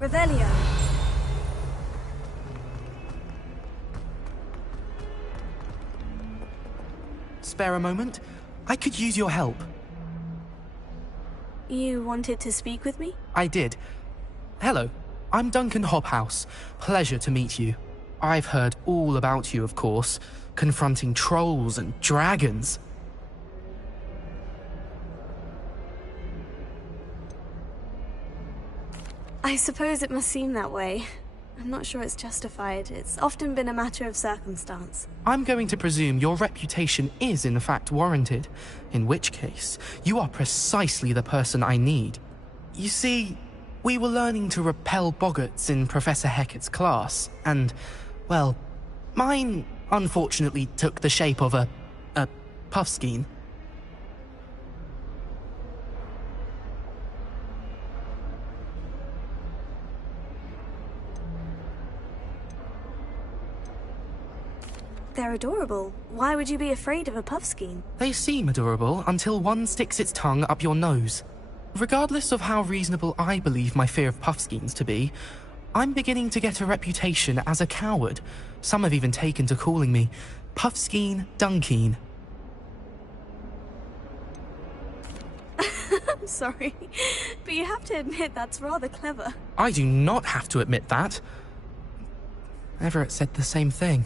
Revelio. Spare a moment? I could use your help. You wanted to speak with me? I did. Hello, I'm Duncan Hobhouse. Pleasure to meet you. I've heard all about you, of course, confronting trolls and dragons. I suppose it must seem that way. I'm not sure it's justified. It's often been a matter of circumstance. I'm going to presume your reputation is in fact warranted, in which case, you are precisely the person I need. You see, we were learning to repel boggarts in Professor Hecat's class, and, well, mine unfortunately took the shape of a puffskein. They're adorable. Why would you be afraid of a puffskein? They seem adorable until one sticks its tongue up your nose. Regardless of how reasonable I believe my fear of puffskeins to be, I'm beginning to get a reputation as a coward. Some have even taken to calling me Puffskein Dunkeen. I'm sorry, but you have to admit that's rather clever. I do not have to admit that. Everett said the same thing.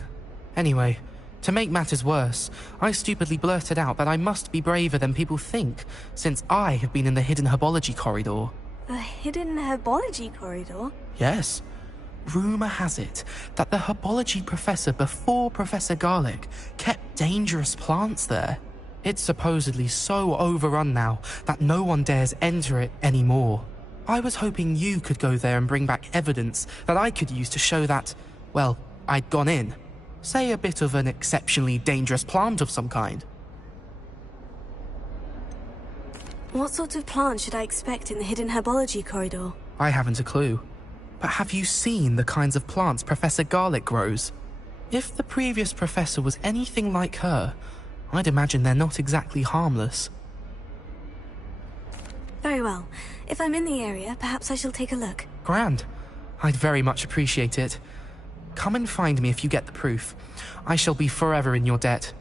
Anyway, to make matters worse, I stupidly blurted out that I must be braver than people think, since I have been in the hidden herbology corridor. The hidden herbology corridor? Yes. Rumour has it that the herbology professor before Professor Garlic kept dangerous plants there. It's supposedly so overrun now that no one dares enter it anymore. I was hoping you could go there and bring back evidence that I could use to show that, well, I'd gone in. Say a bit of an exceptionally dangerous plant of some kind. What sort of plant should I expect in the hidden herbology corridor? I haven't a clue. But have you seen the kinds of plants Professor Garlic grows? If the previous professor was anything like her, I'd imagine they're not exactly harmless. Very well. If I'm in the area, perhaps I shall take a look. Grand. I'd very much appreciate it. Come and find me if you get the proof. I shall be forever in your debt.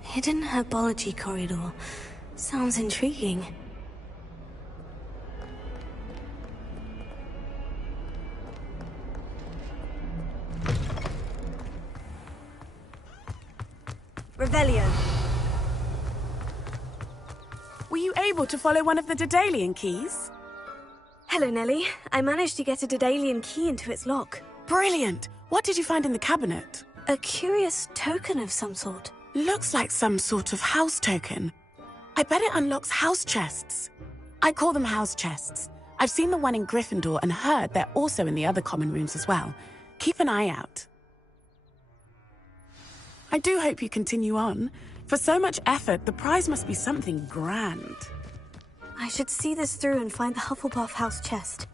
Hidden herbology corridor. Sounds intriguing. Revelio. Were you able to follow one of the Daedalian keys? Hello, Nellie. I managed to get a Daedalian key into its lock. Brilliant! What did you find in the cabinet? A curious token of some sort. Looks like some sort of house token. I bet it unlocks house chests. I call them house chests. I've seen the one in Gryffindor and heard they're also in the other common rooms as well. Keep an eye out. I do hope you continue on. For so much effort, the prize must be something grand. I should see this through and find the Hufflepuff house chest.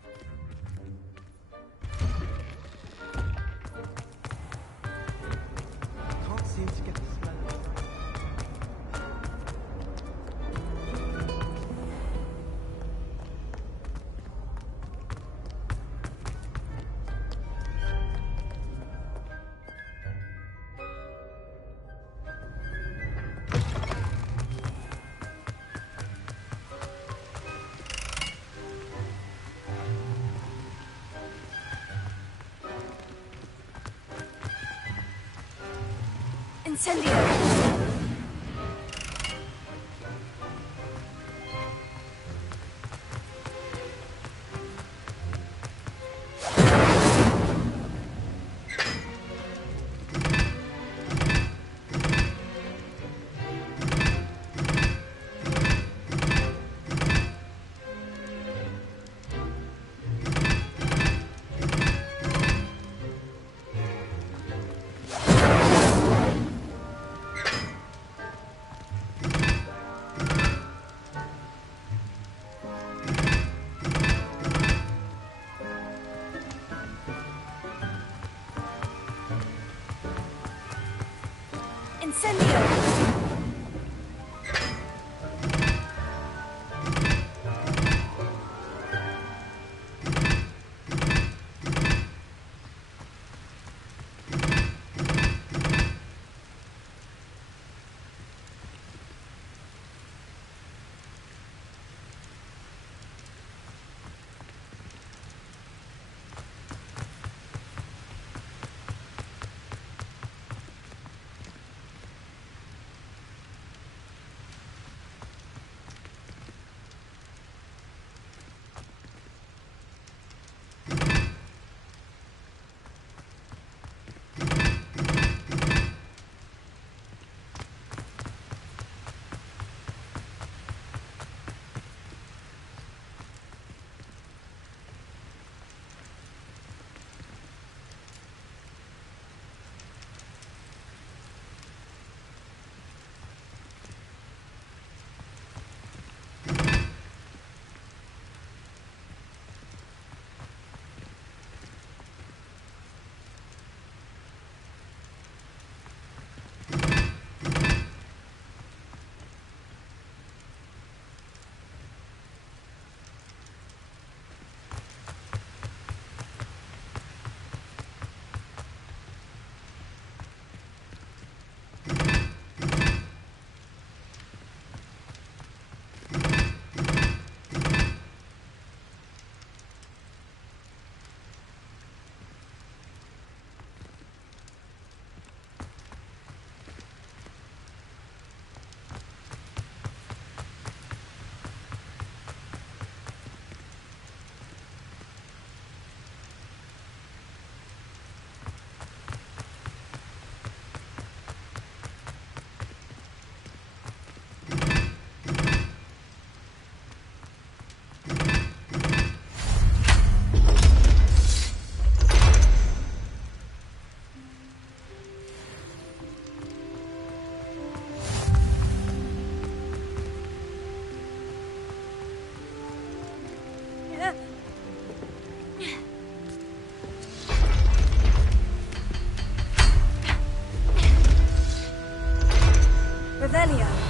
Incendio! Revelio.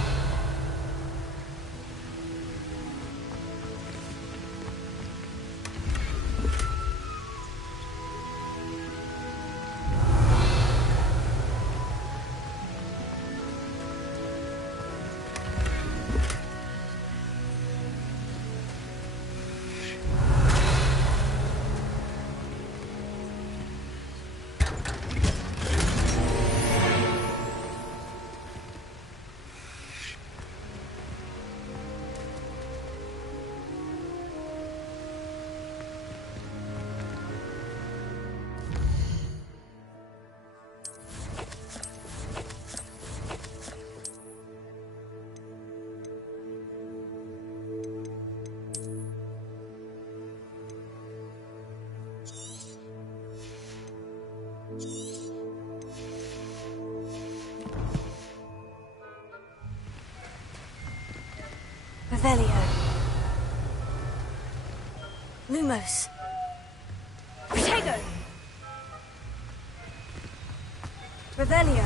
Revelio. Lumos. Protego. Revelio.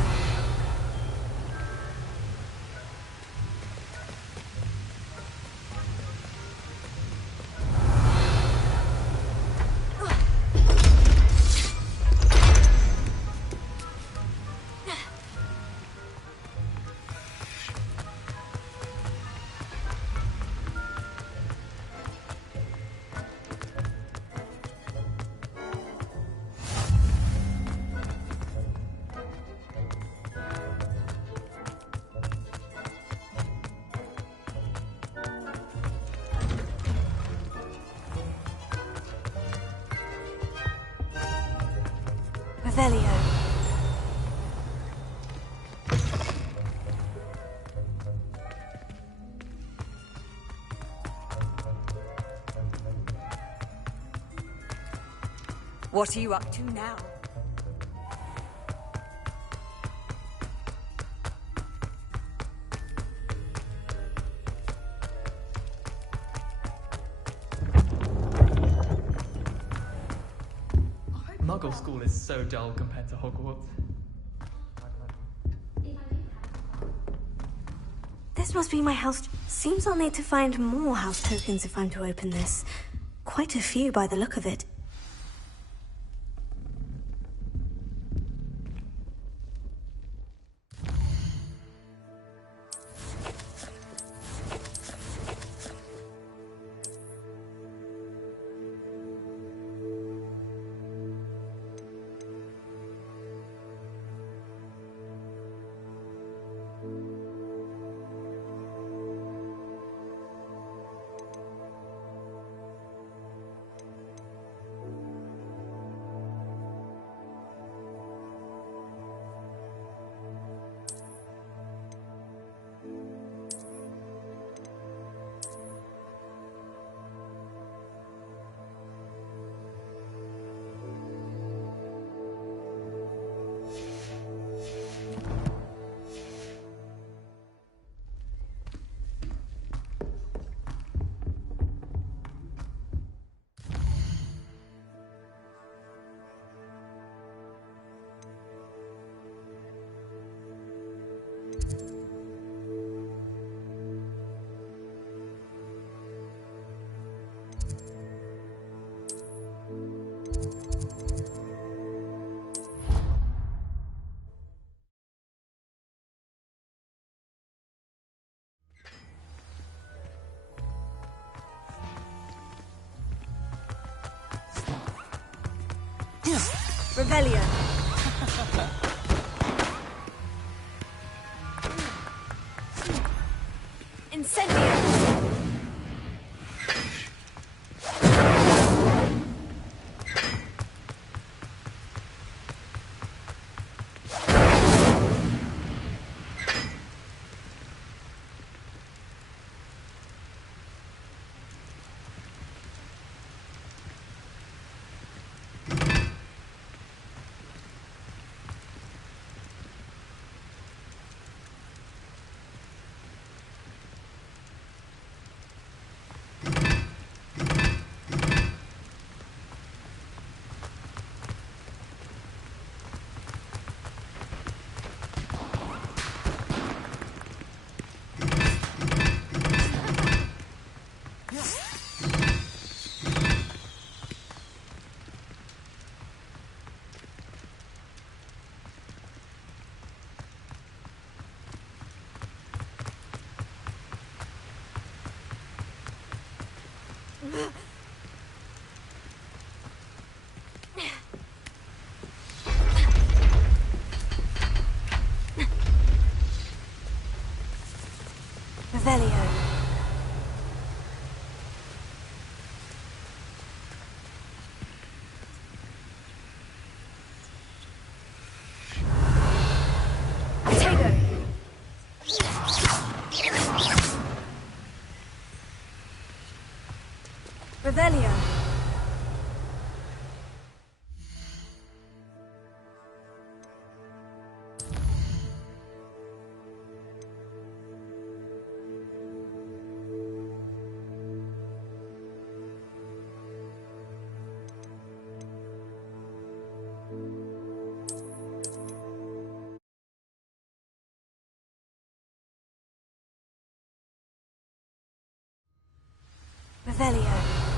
Revelio. What are you up to now? Muggle school is so dull compared to Hogwarts. This must be my house. Seems I'll need to find more house tokens if I'm to open this. Quite a few by the look of it. Revelio. Incendio. Revelio. Revelio. Revelio.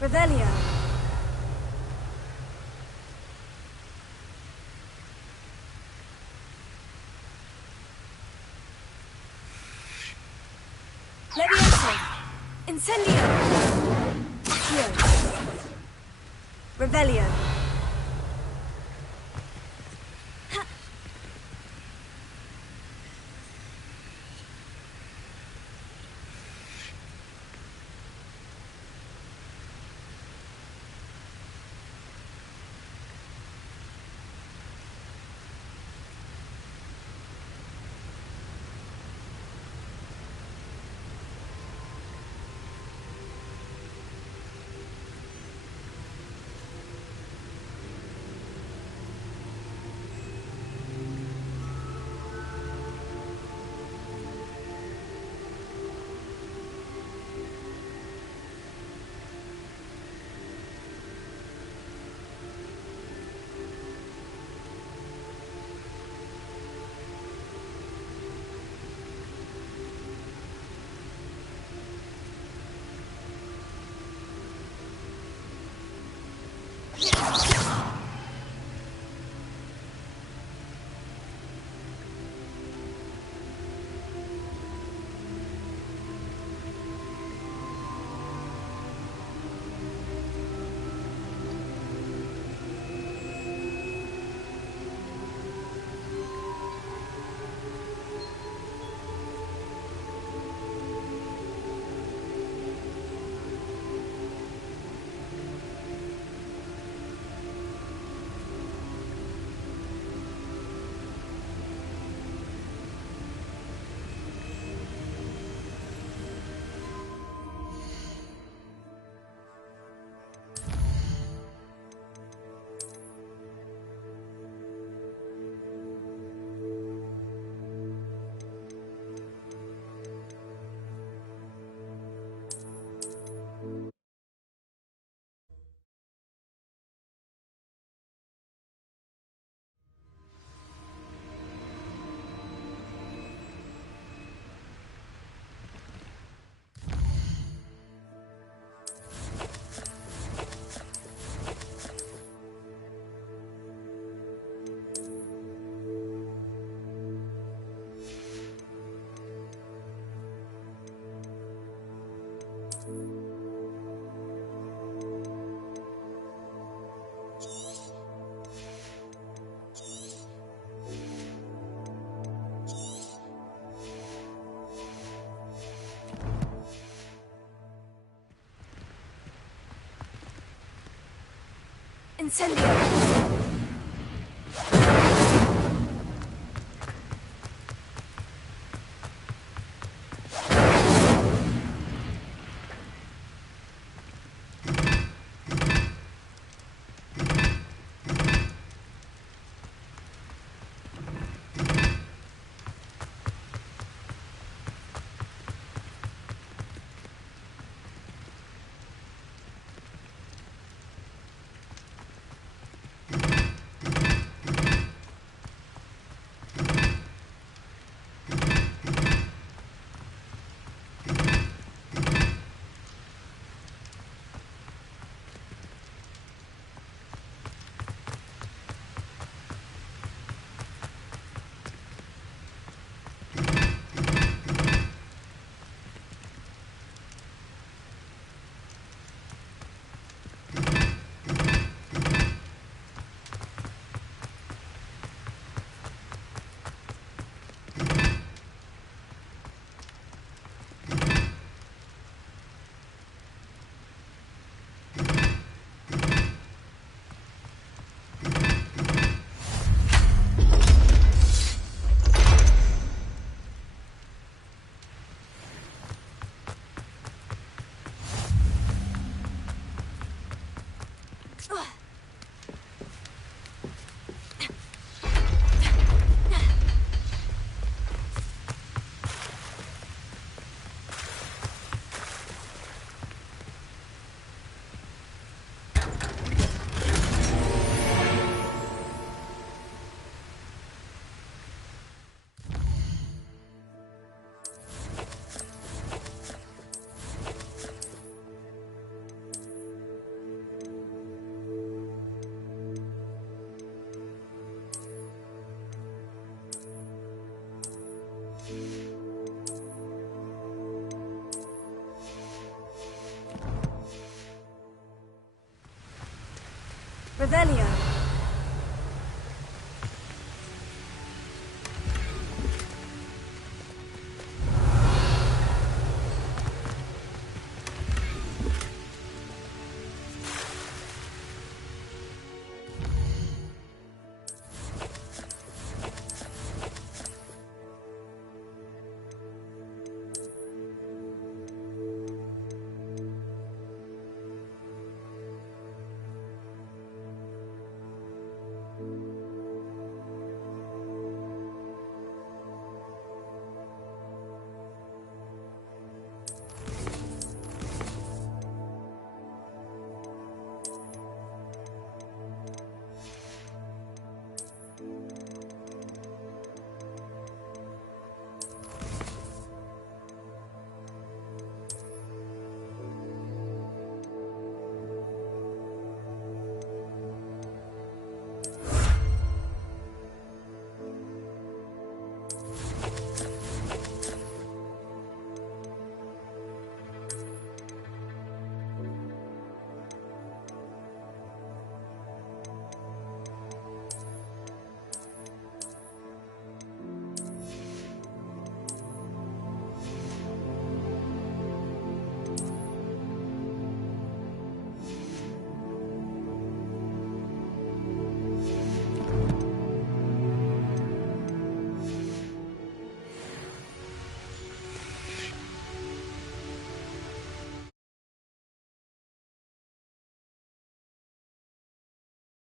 Revelio. Levioso. Incendio. Accio. Revelio. Incendio! Revelio.